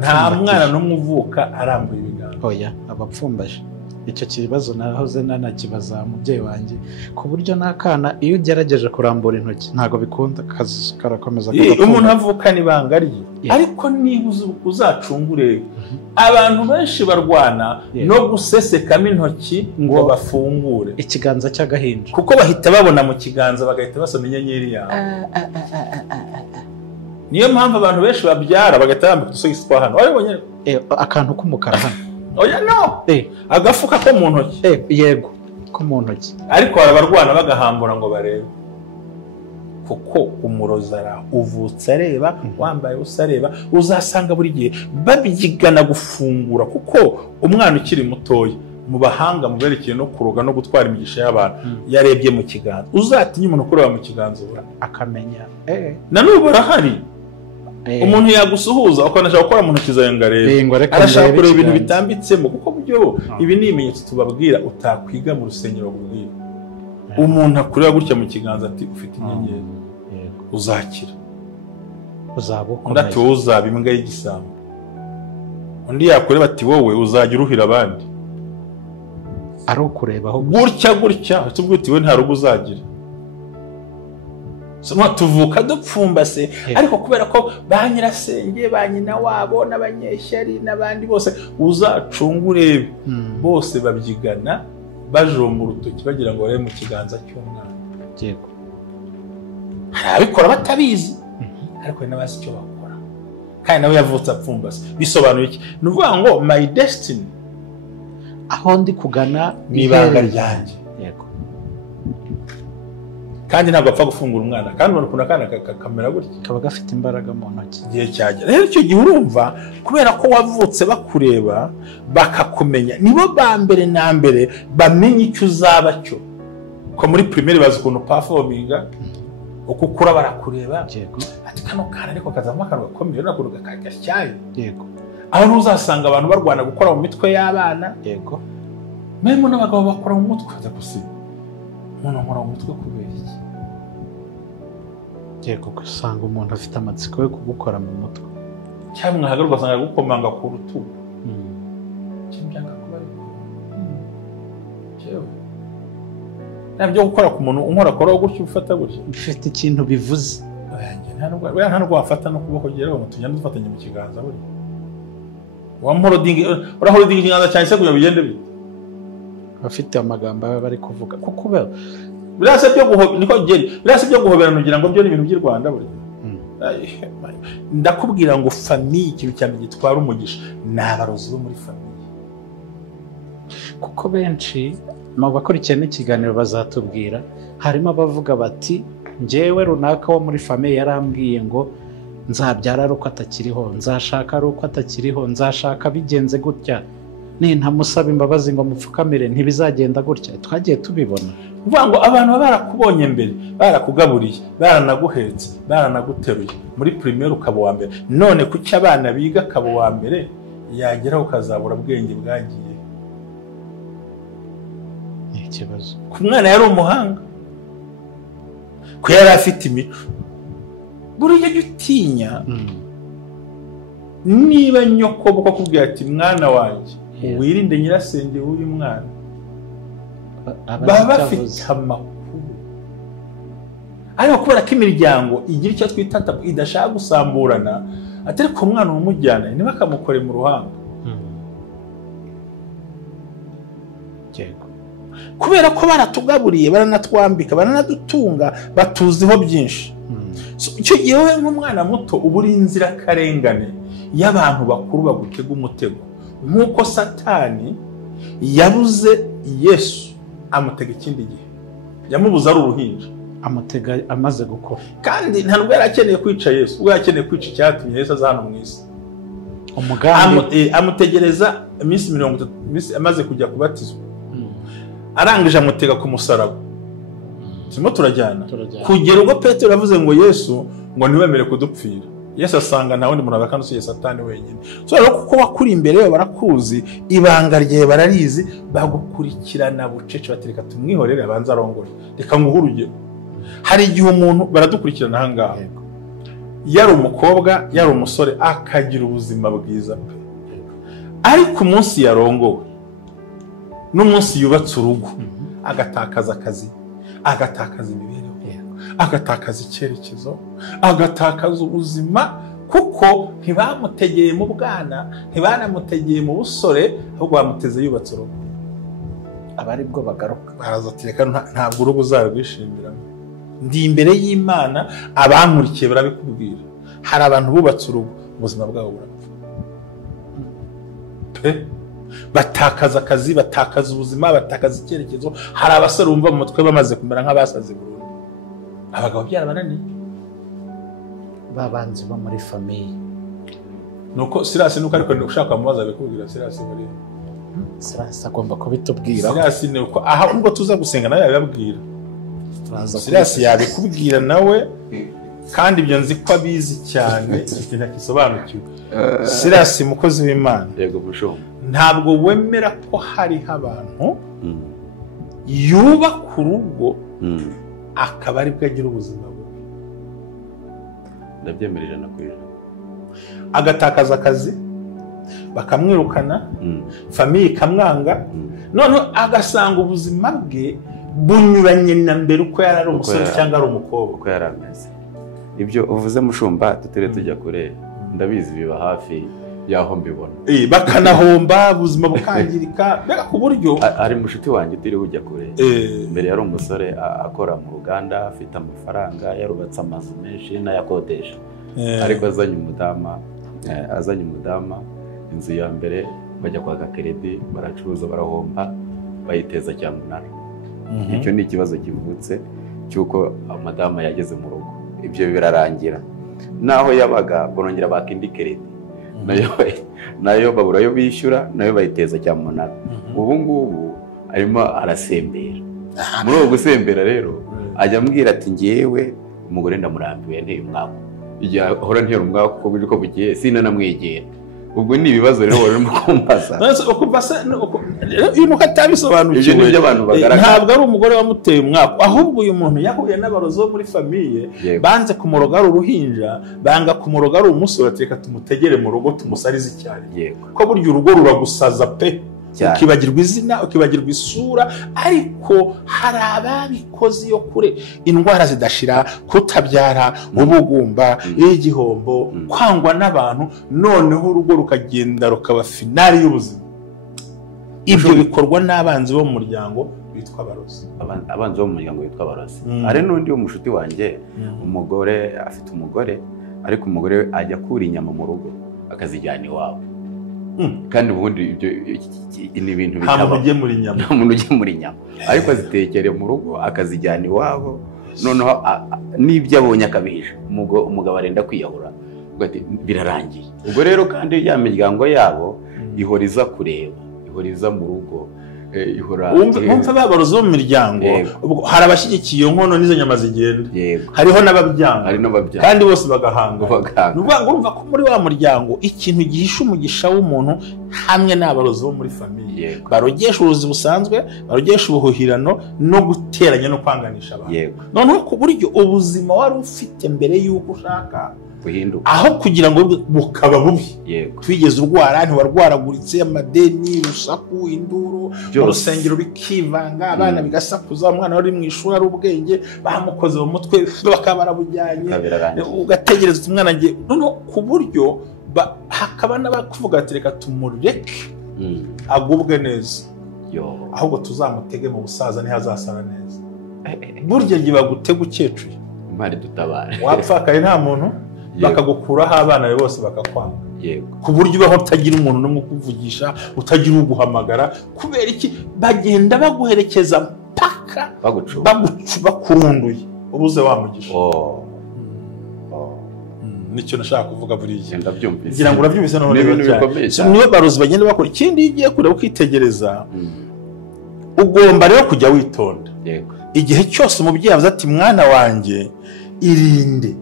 nta mwana n'umwe uvuka arambuye ibiganza. Oya, abapfumbaje. Icyo kibazo nahoze nanakibaza umubyeyi wanjye, ku buryo n'akana iyo ugerageje kurambura intoki ntabwo bikunda, karakomeza kugapfumba. Umuntu avukana ibanga rye, ariko niba uzacungure, abantu benshi barwana no gusesekamo intoki ngo bafungure ikiganza cy'agahinja, kuko bahita babona mu kiganza bagahita basoma inyenyeri yawe. Niyo mpamvu abantu benshi babyara bagahita bambika udusogisi twa hano, wabibonye akantu k'umukara hano. Oya no, agafuka ko mu ntoki. Yego, ko mu ntoki. Ariko barabarwana bagahambura ngo barebe, kuko umurozara uvutse areba, wambaye usareba, uzasanga buri gihe babyigana gufungura, kuko umwana ukiri mutoya mu bahanga muberekeye no kuroga no gutwara imigisha y'abantu, yarebye mu kiganza, uzatinya umuntu kureba mu kiganza ubura akamenya. Na n'ubu barahari. Umuntu yagusuhuza ukanashaka gukora mu ntoki zawe ngo arebe, arashaka kureba ibintu bitambitsemo, kuko byo ibi ni ibimenyetso tubabwira utakwiga mu rusengero kubwira. Umuntu akureba gutya mu kiganza ati ufite inyenyeri, uzakira, uzabukomeye, undi ati uzaba imbwa y'igisambo, undi yakureba ati wowe uzajya uruhira abandi. Ari ukurebaho gutya tubwite we nta rugo uzagira. Soma tuvuka dupfumbase, ariko kubera ko ba nyirasenge, ba nyina wabo n'abanyeshyari n'abandi bose uzacungure, bose babyigana bajomba urutoki bagira ngo barebe mu kiganza cy'umwana. Yego, hari abikora batabizi, ariko hari n'abazi icyo bakora, kandi nawe yavutse apfumbase. Bisobanuye iki? Ni ukuvuga ngo my destiny, aho ndi kugana ni ibanga ryanjye. Yego, kandi ntabwo apfa gufungura umwana kandi ubona ukuntu akana kamera gutya kaba gafite imbaraga mu ntoki igihe cyagera rero icyo gihe urumva kubera ko wavutse bakureba bakakumenya nibo ba mbere na mbere bamenye icyo uzaba cyo ko muri primaire bazi ukuntu performinga uko ukura barakureba ati kano kana ariko kazamo akantu gakomeye n'akuntu gagasyaye yego aho ntuzasanga abantu barwana gukora mu mitwe y'abana yego memo n'abagabo bakora mu mutwe aza gusiba umuntu nkora mu mutwe kubera iki yego gusanga umuntu afite amatsiko yo kugukora mu mutwe cyangwa mwahagaruka ugasanga gukomanga ku rutugu cyangwa kuba ariko cyewe nabyo gukora ku muntu unkora akora gutyo ufata gutyo bifite ikintu bivuze nta nubwo wafata no kuboko gera ngo tujyane dufatanye mu kiganza buri wamuhorodingi urahorodingi ikiganza cyane se kugira bigende bite bafite amagambo bari kuvuga kuko birase byo guhoberana ugira ngo byo ni ibintu by'u Rwanda buri ndakubwira ngo famille ikintu cyane gitwara umugisha ni abarozi bo muri famille kuko benshi mu bakurikiye n'ikiganiro bazatubwira harimo abavuga bati njyewe runaka wo muri famille yarambwiye ngo nzabyara ari uko atakiriho nzashaka ari uko atakiriho nzashaka bigenze gutya nintamusaba imbabazi ngo mupfukamire ntibizagenda gutya twagiye tubibona uvuga ngo abantu barakubonye mbere barakugaburiye baranaguhetse baranaguteruye muri primaire ukaba wa mbere none kuki abana biga akaba wa mbere yageraho ukazabura bwenge bwagiye ni ikibazo ku mwana yari umuhanga ko yari afite imico buriya jya utinya niba nyoko bakakubwira ati mwana wanjye wirinde nyirasenge w'uyu mwana baba bafite amakuru ariko kubera ko imiryango igira icyo twita idashaka gusamburana atari ko umwana umujyana ntibakamukore mu ruhanga kubera ko baratugaburiye baranatwambika baranadutunga batuziho byinshi icyo gihe wowe nk'umwana muto uba uri inzirakarengane y'abantu bakuru bagutega umutego nk'uko satani yabuze Yesu amutega ikindi gihe yamubuze ari uruhinja amutega amaze gukora kandi nta nubwo yari akeneye kwica Yesu ubwo yakeneye kwica icyatumye Yesu aza hano mu isi umugambi amutegereza iminsi 30 amaze kujya kubatizwa arangije amutega ku musaraba simo turajyana kugera ubwo Petero yavuze ngo Yesu ngo ntiwemere kudupfira Yesu asanga nta wundi muntu abakanusiye satani wenyine so rero kuko wakuri imbere yo barakuzi ibanga rye bararizi bagukurikirana bucece batereka tumwihorere abanza arongore reka nguhe urugero hari igihe umuntu baradukurikirana ahangaha yari umukobwa yari umusore akagira ubuzima bwiza pe ariko umunsi yarongowe n'umunsi yubatse urugo agatakaza akazi agatakaza imibereho agatakaza icyerekezo agatakaza ubuzima kuko ntibamutegeye mu bwana ntibanamutegeye mu busore ahubwo bamuteze yubatse urugo aba ari bwo bagaruka barazatireka ntabwo urugo uzarwishimiramo ndi imbere y'Imana abankurikiye barabikubwira hari abantu bubatse urugo ubuzima bwabo burapfa batakaza akazi batakaza ubuzima batakaza icyerekezo hari abasore bumva mu mutwe bamaze kumera nk'abasaze burundu abagabo byarabananiye babanzi bo muri famille nuko Sirasi nuko ariko ushaka kumubaza bikubwira Sirasi muri Sirasi agomba kubitubwira Sirasi nuko aha ubwo tuza gusenga nawe yababwira Sirasi yabikubwira nawe kandi ibyo nzi ko abizi cyane ikintu kisobanukiwe Sirasi mukozi w'Imana yego busho ntabwo wemera ko hariho abantu yubaka urugo akaba ari bwo agira ubuzima bubi ndabyemerera nakwira agatakaza akazi bakamwirukana famille ikamwanga none agasanga ubuzima bwe bunyuranye na mbere uko yari ari umusore cyangwa ari umukobwa uko yari ameze ibyo uvuze mushumba tutere tujya kure ndabizi biba hafi yaho mbibona bakanahomba ubuzima bukangirika mbega ku buryo ari mushuti wanjye utiriwe ujya kure mbere yari umusore akora mu ruganda afite amafaranga yarubatse amazu menshi n'ayakodesha ariko azanye umudama inzu ya mbere bajya kwaka kredi baracuruza barahomba bayiteza cyamunara icyo ni ikibazo kivutse cy'uko madamu yageze mu rugo. Ibyo birarangira, naho yabaga barongera bakindi keredi nayo babura yo bishyura, nayo bayiteza cyamunara. Ubu ngubu arimo arasembera. Muri uwo gusembera rero ajya ambwira ati ngewe umugore ndamurambiwe nteye umwaka, igihe ahora ntera umwaka uko biri ko bugiye sinanamwegera. Ubwo ni ibibazo rero barimo kumbaza. Uyu muntu atabisobanukiwe, ntabwo ari umugore wamuteye umwaka, ahubwo uyu muntu yahuye n'abarozi bo muri famiye banze kumuroga ari uruhinja, banga kumuroga ari umusore, reka tumutegere mu rugo tumusarize icyarimwe. Ko burya urugo ruragusaza pe, ukibagirwa izina, ukibagirwa isura. Ariko hari ababikoze yo kure, indwara zidashira, kutabyara, ubugumba, igihombo, kwangwa n'abantu, noneho urugo rukagenda rukaba finali y'ubuzima. Ibyo bikorwa n'abanzi bo mu muryango bitwa abarozi. Abanzi bo mu muryango bitwa abarozi. Ari n'undi w'umushuti wanjye, umugore afite umugore, ariko umugore ajya kura inyama mu rugo akazijyana iwabo. Kandi ubundi ibyo ni ibintu bitaba. Nta muntu ugemura inyama, ariko azitekere mu rugo akazijyana iwabo, noneho n'ibyo abonye akabihisha. Umugabo arenda kwiyahura, ati birarangiye. Ubwo rero kandi ya miryango yabo ihora iza kureba, ihora iza mu rugo, ihora umva babarozi bo mu miryango. Hari abashyigikiye iyo nkono n'izo nyama zigenda, hariho n'ababyanga, kandi bose bagahanga. Urumva ko muri wa muryango ikintu gihisha umugisha w'umuntu hamwe n'abarozi bo muri famiye, barogesha ubuzi busanzwe, barogesha ubuhuhirano no guteranya no kwanganisha abantu. Noneho ku buryo ubuzima wari ufite mbere y'uko ushaka buhinduka, aho kugira ngo bukaba bubi. Twigeze urwara, ntiwarwaraguritse, amadeni, urusaku, induru, urusengero bikivanga, abana bigasakuza, umwana wari mu ishuri ari ubwenge bamukoze mu mutwe bakaba barabujyanye, ugategereza umwana agiye. Noneho ku buryo hakaba n'abakuvuga ati reka tumureke agubwe neza, ahubwo tuzamutege mu busaza ntihazasara neza. Burya ngiye bagutega ukecuye, Imana dutabare, wapfakaye nta muntu, bakagukuraho abana be bose bakakwanga. Ku buryo ubaho utagira umuntu n'umwe ukuvugisha, utagira uguhamagara. Kubera iki? Bagenda baguherekeza mpaka bakurunduye ubuze wamugisha. Nicyo nashaka kuvuga buriya. Ndabyumvise, ngira ngo urabyumvise noneho rero. Niyo barozi bagenda bakora. Ikindi iyo ugiye kureba ukitegereza, ugomba rero kujya witonda. Igihe cyose umubyeyi avuze ati mwana wanjye irinde,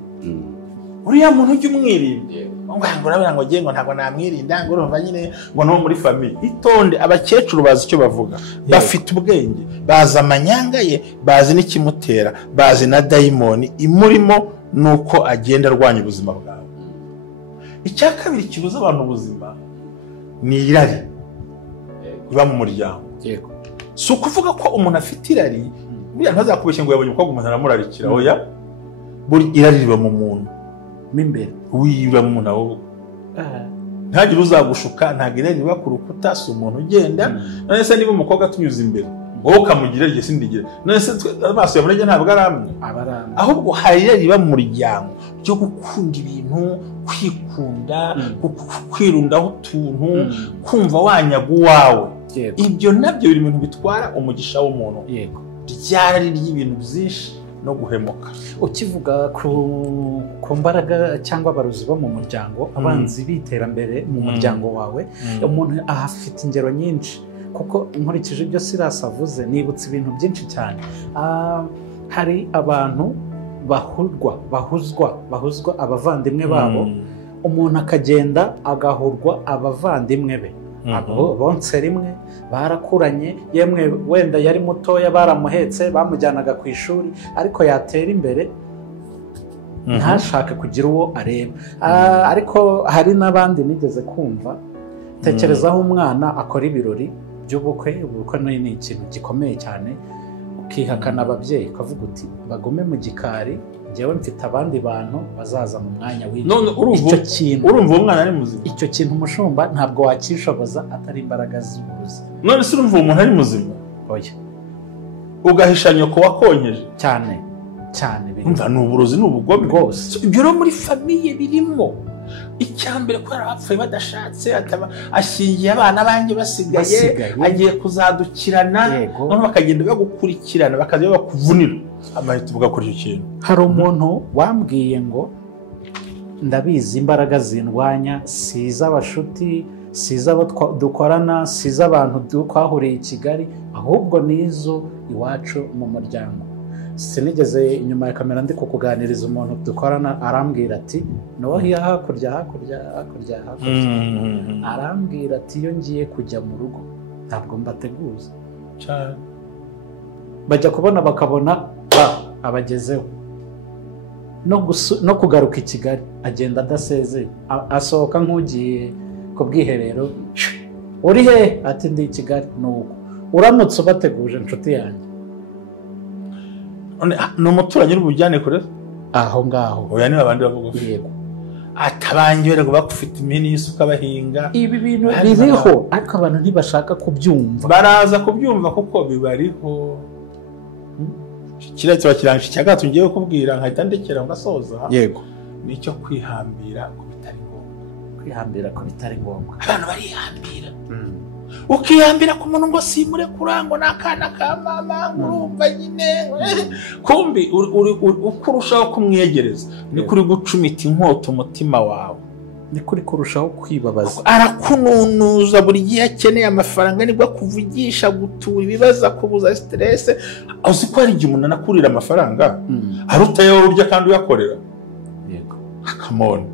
uriya muntu ujye umwirinde. Ngo urabona ngo ngiye ngo ntabwo namwirinda, ngo urumva nyine ngo no muri famiye. Itonde, abakecuru bazi icyo bavuga, bafite ubwenge, bazi amanyanga ye, bazi n'ikimutera, bazi na dayimoni imurimo, nuko agenda arwanya ubuzima bwawe. Icya kabiri kibuza abantu ubuzima ni irari riba mu muryango. Si ukuvuga ko umuntu afite irari buriya ntazakubeshye ngo yabonye umukobwa umuntu aramurarikira. Oya, buri irari riba mu muntu mimbere, wiba mu muntu aho ntagire uzagushuka. Ntabwo irari riba ku rukuta, si umuntu ugenda. None se niba umukobwa tunyuze imbere wowe ukamugira igihe sindigire, none se amaso yamurege ntabwo aramwe. Ahubwo hari irari riba mu muryango ryo gukunda ibintu, kwikunda, kwirundaho utuntu, kumva wanyaga uwawe. Ibyo nabyo biri mu bintu bitwara umugisha w'umuntu. Ryarari ry'ibintu byinshi no guhemuka. Ukivuga ku mbaraga cyangwa abarozi bo mu muryango, abanzi b'iterambere mu muryango wawe, umuntu ahafite ingero nyinshi. Kuko nkurikije ibyo Silas avuze, nibutse ibintu byinshi cyane. Hari abantu bahuzwa abavandimwe babo, umuntu akagenda agahurwa abavandimwe be. Bonse rimwe, barakuranye, yemwe wenda yari mutoya, baramuhetse, bamujyanaga ku ishuri, ariko yatera imbere ntashake kugira uwo areba. Ariko hari n'abandi nigeze kumva, tekerezaho umwana akora ibirori by'ubukwe. Ubukwe ni ikintu gikomeye cyane, ukihakana ababyeyi, ukavuga uti bagume mu gikari, njyewe mfite abandi bantu bazaza mu mwanya w'icyo kintu. Urumva uwo mwana ari muzima? Icyo kintu umushumba ntabwo wakishoboza atari imbaraga z'uburozi. None se urumva uwo muntu ari muzima? Oya. Ugahisha nyoko wakonyeje? Cyane umva ni uburozi, ni ubugome rwose. Ibyo rero muri famiye birimo. Icyambere ko arapfuye badashatse, ashingiye abana banjye basigaye, agiye kuzadukirana, none bakagenda bagukurikirana, bakaza bakuvunira. amahita uvuga kuri icyo kintu. Hari umuntu wambwiye ngo ndabizi imbaraga zindwanya si iz'abashuti, si iz'abo dukorana, si iz'abantu twahuriye i Kigali, ahubwo n'izo iwacu mu muryango. Sinigeze inyuma ya kamera ndi kukuganiriza umuntu dukorana arambwira ati nohiya hakurya. Arambwira ati iyo ngiye kujya mu rugo ntabwo mbateguza cyane, bajya kubona bakabona abagezeho no kugaruka i Kigali agenda adasezeye, asohoka nk'ugiye ku bwiherero, uri he? Ati ndi i Kigali. Nuko uramutse ubateguje inshuti yanjye, ni umuturanyi n'ubujyane kure aho ngaho. oya ni abandi bavuga yego, atabangiwe ngo bakufite imini y'isuka bahinga. ibi bintu biriho ariko abantu ntibashaka kubyumva. Baraza kubyumva kuko bibariho. Kiriya kiba kirangije icya gatatu ngiye kukubwira nkahita ndekera ngasoza. Yego, nicyo kwihambira ku bitari ngombwa. kwihambira ku bitari ngombwa. Abantu barihambira, ukihambira ku muntu ngo simure kurango n'akana ka mama urumva nyine, kumbi uko urushaho kumwegereza ni kuri gucumita inkota umutima wawe, ni kuri kurushaho kwibabaza. Arakununuza buri gihe akeneye amafaranga, nibwo akuvugisha gutura ibibazo, akubuza stress. Uzi ko hari igihe umuntu anakurira amafaranga arutayeho urya kandi uyakorera. Yego, akamona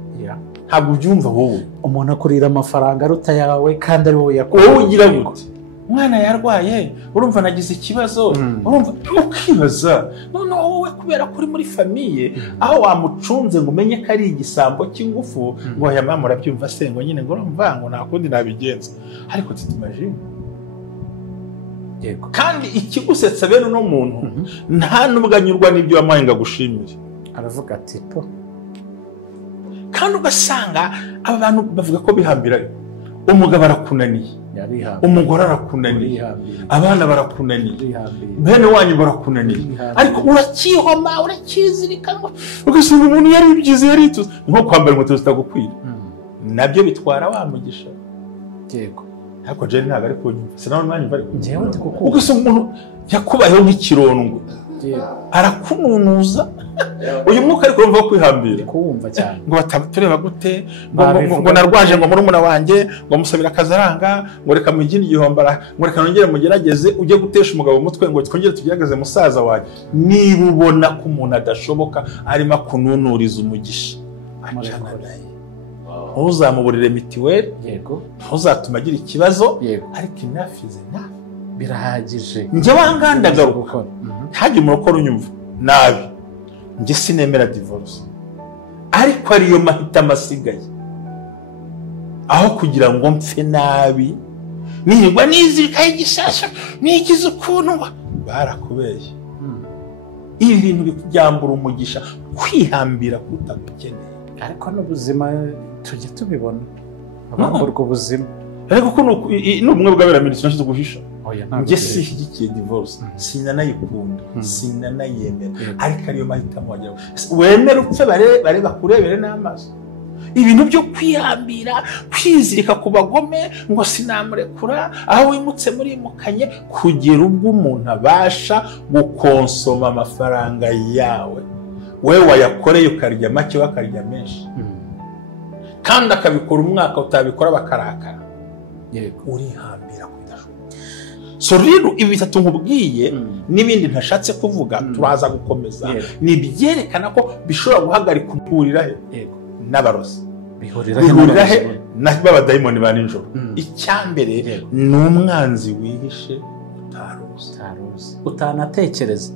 ntabwo ubyumva wowe. Umuntu akurira amafaranga aruta yawe kandi ari wowe yakora. Wowe ugira gute? Umwana yarwaye, urumva nagize ikibazo, urumva ukibaza. None wowe kubera kuri muri famiye aho wamucunze ngo umenye ko ari igisambo cy'ingufu, ngo aya mama urabyumva se ngo nyine ngo urumva ngo nakundi nabigenza. Ariko titimagine. Yego, kandi ikigusetsa bene no muntu nta nubwo anyurwa n'ibyo wamuhaye ngo agushimire. aravuga ati po. Kandi ugasanga aba bantu bavuga ko bihambira. Umugabo arakunaniye, umugore arakunaniye, abana barakunaniye, bene wanyu barakunaniye, ariko urakihoma urakizirika, ugasanga umuntu yaribyize yarituze. Nko kwambara inkweto zitagukwira nabyo bitwara wa mugisha. Yego, ariko je ntabwo ari kunyumva, sinabona mwanya bari njyewe ndi kukumva. ugasanga umuntu yakubayeho nk'ikirondwe, arakununuza. Uyu mwuka ariko urumva kwihambira kuwumva cyane, ngo batatureba gute, ngo narwaje ngo muri umuna wanjye ngo musabira akazaranga, ngo reka mugire igihombara, ngo reka nongere mugerageze, ujye gutesha umugabo umutwe ngo twongere tugerageze musaza wanjye. Niba ubona ko umuntu adashoboka arimo kununuriza umugisha, acana naye. Ntuzamuburire mitiweli, yego, ntuzatuma agira ikibazo, yego, ariko enough is enough, birahagije. njye wangandagaruka ntajye umurokora unyumva nabi. Njye sinemera divorce, ariko ariyo mahitamo asigaye, aho kugira ngo mpfe nabi nirwa nizirikaho igisasha nigize ukuntu barakubeshye. Ibi bintu bikubyambura umugisha, kwihambira kutagukeneye. Ariko n'ubuzima tujye tubibona, abamburwa ubuzima. Ariko ko n'ubumwe bw'aberamira sinashize guhisha. Njye sihigikiye divorce, sinanayikunda, sinanayemera, ariko ariyo mahitamo wagira. Wemera upfe bare bakurebere n'amaso. Ibintu byo kwihambira, kwizirika ku bagome ngo sinamurekura, aho wimutse muri mukanye, kugera ubwo umuntu abasha gukonsoma amafaranga yawe. Wewe wayakoreye ukarya make wakarya menshi, kandi akabikora umwaka utabikora bakarakara. Yego, urihambira kudashoboka. So rero ibi bitatu nkubwiye n'ibindi ntashatse kuvuga turaza gukomeza, ni byerekana ko bishobora guhagarika kurira he n'abarozi, bihurira he n'abadayimoni ba nijoro. Icyambere ni umwanzi wihishe utaruzi, utanatekereza.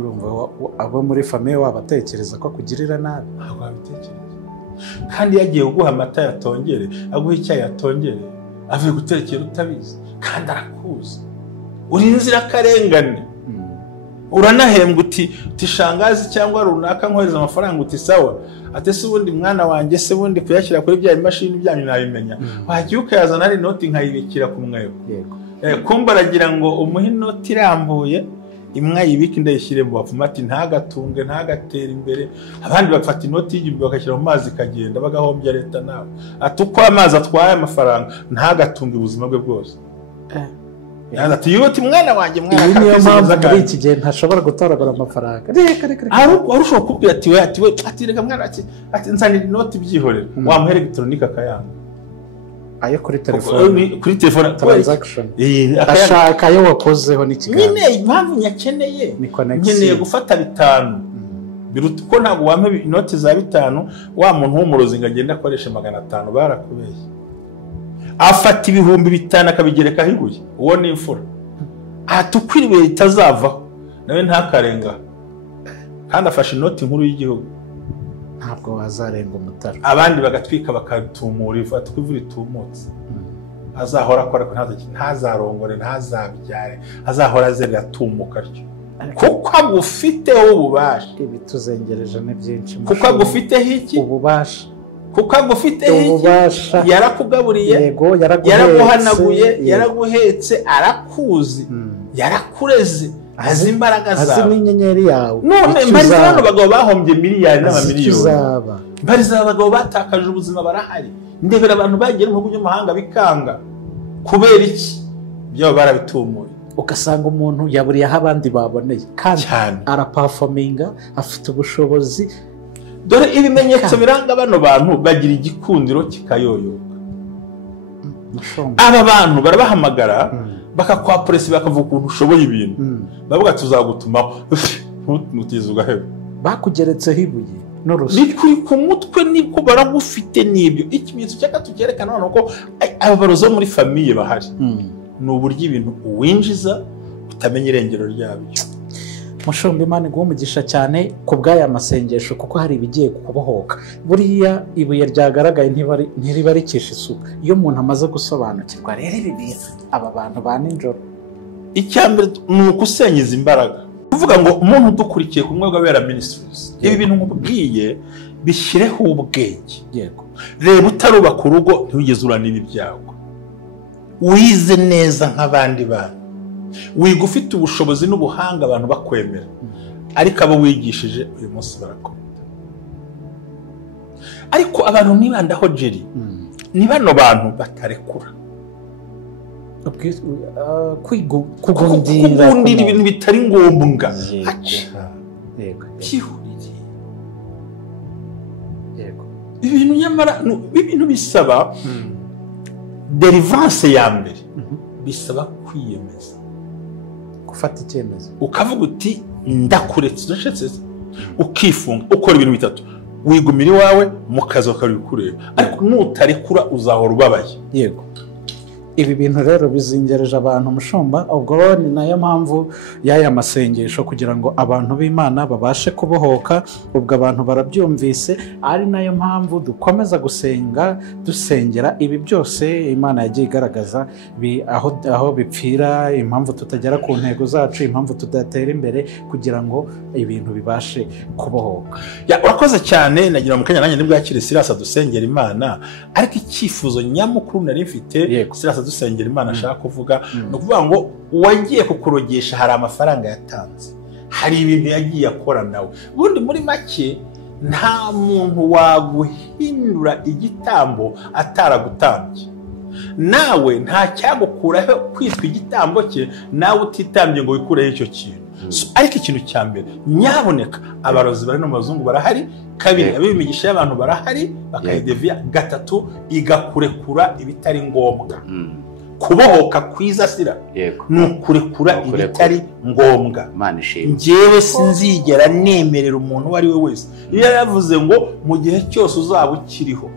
Urumva abo muri famiye wabatekereza ko kugirira nabi, ntabwo abitekereza. Kandi yagiye guha amata yatongere, aguha icyayi yatongere, avuye guterekera utabizi, kandi arakuzi. Uri inzirakarengane, uranahembwa uti shangazi cyangwa runaka nkohereza amafaranga, uti sawa, ate se ubundi mwana wanjye se bundi kuyashyira kuri bya imashini byanyu nabimenya, wagiye ukayazana ari inoti nkayibikira ku mwego. Kumba aragira ngo umuhe inoti irambuye, imwe yibika indayishyire mu bapfumu, ati ntagatunge ntagatere imbere. Abandi bafata inoti y'igihumbi bakashyira mu mazi ikagenda, bagahombya leta nawe. Ati uko amazi atwaye amafaranga ntagatunge ubuzima bwe bwose. ati yuti mwana wanjye mwana. Iyi niyo mpamvu muri iki gihe ntashobora gutoragura amafaranga. Reka. Arushaho kubwira ati reka mwana ati nzanira inoti byihorera. Wamuha electronic akayanga. Ayo kuri telefone transaction. Ashaka ayo wakozeho n'ikiganiro. Nyine impamvu nyakeneye. Nkeneye gufata 5. Biruta ko ntabwo wampe inoti za 5 wa muntu w'umurozi ngagenda akoresha 500 barakubeshye. Afata 5,000 akabigereka hibuye. Uwo ni imfura. Atukwiriwe itazavaho. Nawe ntakarenga. Kandi afashe inoti nkuru y'igihugu. Ntabwo wazarenga umutaro. Abandi bagatwika bakatumura iva twivura itumutse. Azahora akora ko ntazarongore ntazabyare. Azahora azerera tumuka ryo. Kuko agufiteho ububasha. Ibituzengereje ni byinshi. Kuko agufiteho iki? Ububasha. Kuko agufiteho iki? Yarakugaburiye, yaraguhanaguye, yaraguhetse, arakuzi, yarakureze, azi imbaraga zawe, azi n'inyenyeri yawe. None mbariza bano bagabo bahombye miliyari n'amamiliyoni. Mbariza abagabo batakaje ubuzima barahari. Ndebera abantu bagiye mu bihugu by'amahanga bikanga. Kubera iki? Byo barabitumuye. Ugasanga umuntu yaburiye aho abandi baboneye kandi araperforminga, afite ubushobozi. Dore ibimenyetso biranga bano bantu bagira igikundiro kikayoyoka. Aba bantu barabahamagara bakakwapresi bakavuga ukuntu ushoboye ibintu. Bavuga tuzagutumaho mutizugwa hebe. Bakugeretseho ibuye n'urusi. Ni kuri ku mutwe niko baragufite nibyo. Ikimenyetso cyakatukerekana none ko abarozo muri famille bahari. N'uburyo ibintu uwinjiza utamenye irengero ryabyo. Mushumba Imana iguha umugisha cyane ku bw'aya masengesho kuko hari ibigiye kubohoka. Buriya ibuye ryagaragaye ntiriba rikisha isuka. Iyo umuntu amaze gusobanukirwa rero ibi bintu aba bantu ba ninjoro. Icyambere ni ukusenyiza imbaraga. Kuvuga ngo umuntu udukurikiye ku mwebwe Abera Ministries. Ibi bintu nkubwiye bishyireho ubwenge. Yego. Reba utarubaka urugo ntugeze uranira ibyago. Wize neza nk'abandi bantu. Wiga ufite ubushobozi n'ubuhanga abantu bakwemera. Ariko abo wigishije uyu munsi barakomeza. Ariko abantu nibandaho Jerry. Ni bano bantu batarekura. Kugundira ibintu bitari ngombwa. Yego. Yego. Ibintu nyamara ibintu bisaba deliverance ya mbere. Bisaba kwiyemeza. Gufata icyemezo. Ukavuga uti ndakuretse ndashetse. Ukifunga ukora ibintu 3. Wigumira iwawe mu kazo kabikureba. Ariko nutarekura uzahora ubabaye. Yego. Ibi bintu rero bizingereje abantu Mushumba, ubwo ni nayo mpamvu y'aya masengesho kugira ngo abantu b'Imana babashe kubohoka. Ubwo abantu barabyumvise, ari nayo mpamvu dukomeza gusenga dusengera ibi byose Imana yagiye igaragaza aho bipfira, impamvu tutagera ku ntego zacu, impamvu tudatera imbere kugira ngo ibintu bibashe kubohoka. Urakoze cyane, nagira mu kanya nanjye nibwo yakire Silas dusengera Imana, ariko icyifuzo nyamukuru nari mfite Silas dusengera Imana ashaka kuvuga no kuvuga ngo wagiye kukurogesha hari amafaranga yatanze, hari ibintu yagiye akora nawe. Bundi muri make nta muntu waguhindura igitambo ataragutambye. Nawe nta cyagukuraho kwitwa igitambo cye nawe utitambye ngo wikureho icyo kintu. Ariko ikintu cya mbere nyaboneka abarozi bari no mazungu barahari, kabiri abimigisha y'abantu barahari bakayidevia, gatatu igakurekura ibitari ngombwa. Kubohoka kwiza Sira nukurekura ibitari ngombwa. Njyewe sinzigera nemerera umuntu wari we wese iyo yavuze ngo mu gihe cyose uzaba ukiriho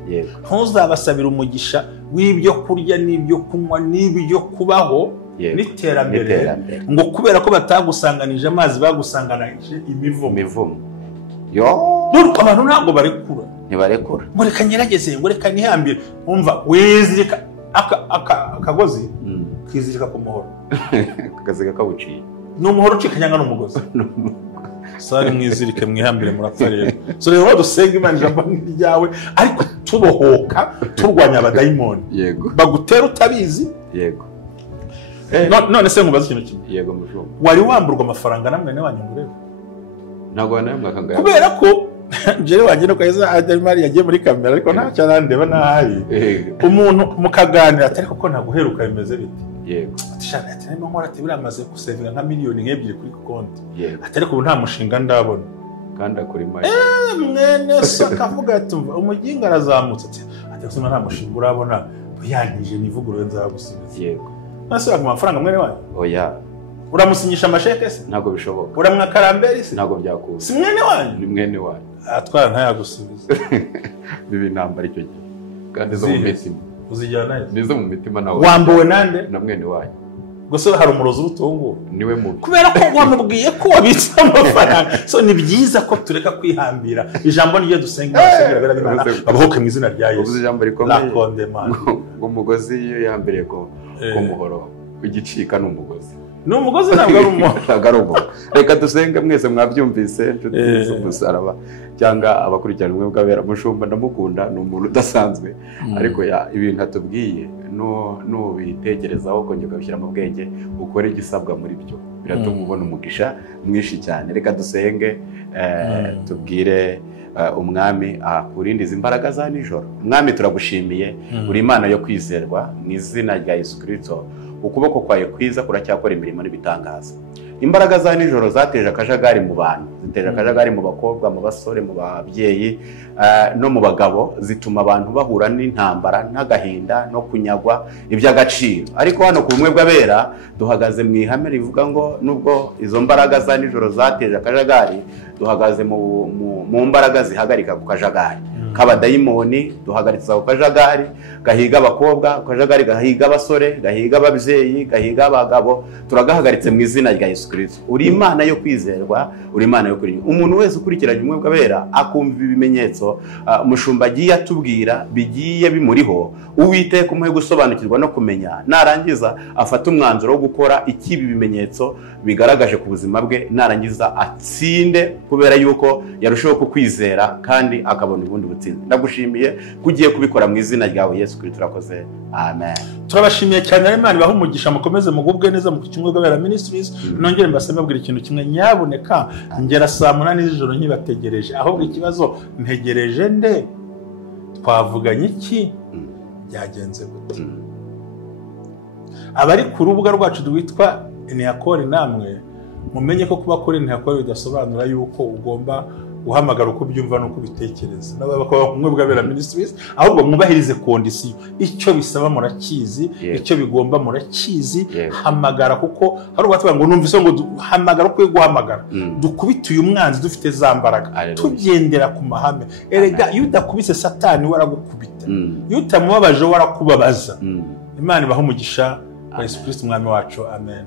ntuzabasabira umugisha w'ibyo kurya n'ibyo kunywa n'ibyo kubaho n'iterambere ngo kubera ko batagusanganije amazi bagusanganije imivumo. Nuko abantu ntabwo barekura, ntibarekura. Ngo reka ngerageze, ngo reka nihambire. Umva wizirika akagozi kizirika ku muhoro. Akagozi kabuciye. Ni umuhoro ucikanyanga n'umugozi. Sari mwizirike mwihambire murapfa rero. So rero dusenga Imana ijambo ryawe ariko tubohoka turwanya abadayimoni. Yego. Bagutera utabizi. Yego. None se nkubaza ikintu kimwe. Yego Mushumba. Wari wamburwa amafaranga namwe n'abanyungurebe? Ntabwo namwe akangaya. Kubera ko Jere wanjye no kweza Adamari yagiye muri kamera ariko nta cyarandeba nahari. Umuntu mukaganira atari ko naguheruka bimeze bite. yego atishana ati nimo nkora ati biramaze gusevinga nka miliyoni nk'ebyiri kuri konti atari ko nta mushinga ndabona kandi akuri mayi mwene so akavuga ati umuginga arazamutse ati ati nta mushinga urabona yangije nivugurure nzagusubiza yego nase ku mafaranga mwene wanyu oya uramusinyisha amasheke se ntago bishoboka uramwakarambere se ntago byakuza si mwene wanyu ni mwene wanyu atwara ntayagusubiza bibi ntambara icyo gihe kandi zo mu mitima uzijyana nizo mu mitima nawe wambuwe nande na mwene wanyu gusa hari umurozi urutungu niwe mubi kubera ko wamubwiye ko wabitse amafaranga so ni byiza ko tureka kwihambira ijambo niyo dusenga abasengera bera abahoke mu izina rya Yesu uvuze ijambo rikomeye ngo umugozi iyo yambere ko muhoro igicika n'umugozi n'umugozi ntabwo ari umuhoro reka dusenge mwese mwabyumvise inshuti z'umusaraba cyangwa abakurikirana umwe bw'abera mushumba ndamukunda ni umuntu udasanzwe ariko ibintu atubwiye no bitekerezaho kongera ukabishyira mu bwenge ukore igisabwa muri byo biratuma ubona umugisha mwinshi cyane reka dusenge tubwire umwami akurinda izi mbaraga za nijoro umwami turagushimiye uri imana yo kwizerwa mu izina rya Yesu Kristo ukuboko kwawe kwiza kuracyakora imirimo n'ibitangaza imbaraga za nijoro zateje akajagari mu bantu ziteje akajagari mu bakobwa mu basore mu babyeyi no mu bagabo zituma abantu bahura n'intambara n'agahinda no kunyagwa iby'agaciro ariko hano ku bumwe bw'abera duhagaze mu ihame rivuga ngo nubwo izo mbaraga za nijoro zateje akajagari duhagaze mu mbaraga zihagarika ku kajagari k'abadayimoni duhagaritsa ku kajagari gahiga abakobwa kajagari gahiga abasore gahiga ababyeyi gahiga abagabo turagahagaritse mu izina rya Yesu Kristo uri imana yo kwizerwa uri imana yo kuri umuntu wese ukurikiranye umwe bw'abera akumva ibimenyetso mushumba agiye atubwira bigiye bimuriho Uwiteka umuhe gusobanukirwa no kumenya narangiza afata umwanzuro wo gukora ikibi bimenyetso bigaragaje ku buzima bwe narangiza atsinde kubera yuko yarushaho kukwizera kandi akabona ubundi butsinzi ndagushimiye kugiye kubikora mu izina ryawe Yesu Kristo turakoze amen turabashimiye cyane Imana ibahe umugisha mukomeze mugubwe neza mu kimwe bw'abera ministries nongere mbasaba babwira ikintu kimwe nyaboneka ngera saa 8 z'ijoro nkibategereje ahubwo ikibazo ntegereje nde twavuganye iki byagenze gute abari ku rubuga rwacu rwitwa Neakore namwe mumenye ko kuba kuri Neakore bidasobanura yuko ugomba guhamagara uko byumva no kubitekereza n'abakora kumwe bw'abera ministries ahubwo mwubahirize kondisiyo icyo bisaba murakizi icyo bigomba murakizi hamagara kuko hari ubatwa ngo numvise ngo hamagara uko guhamagara dukubituye umwanzi dufite zambaraga tugendera ku mahame erega yudakubise satani waragukubita yutamubabaje warakubabaza Imana ibahe umugisha Yesu Kristo umwami wacu amen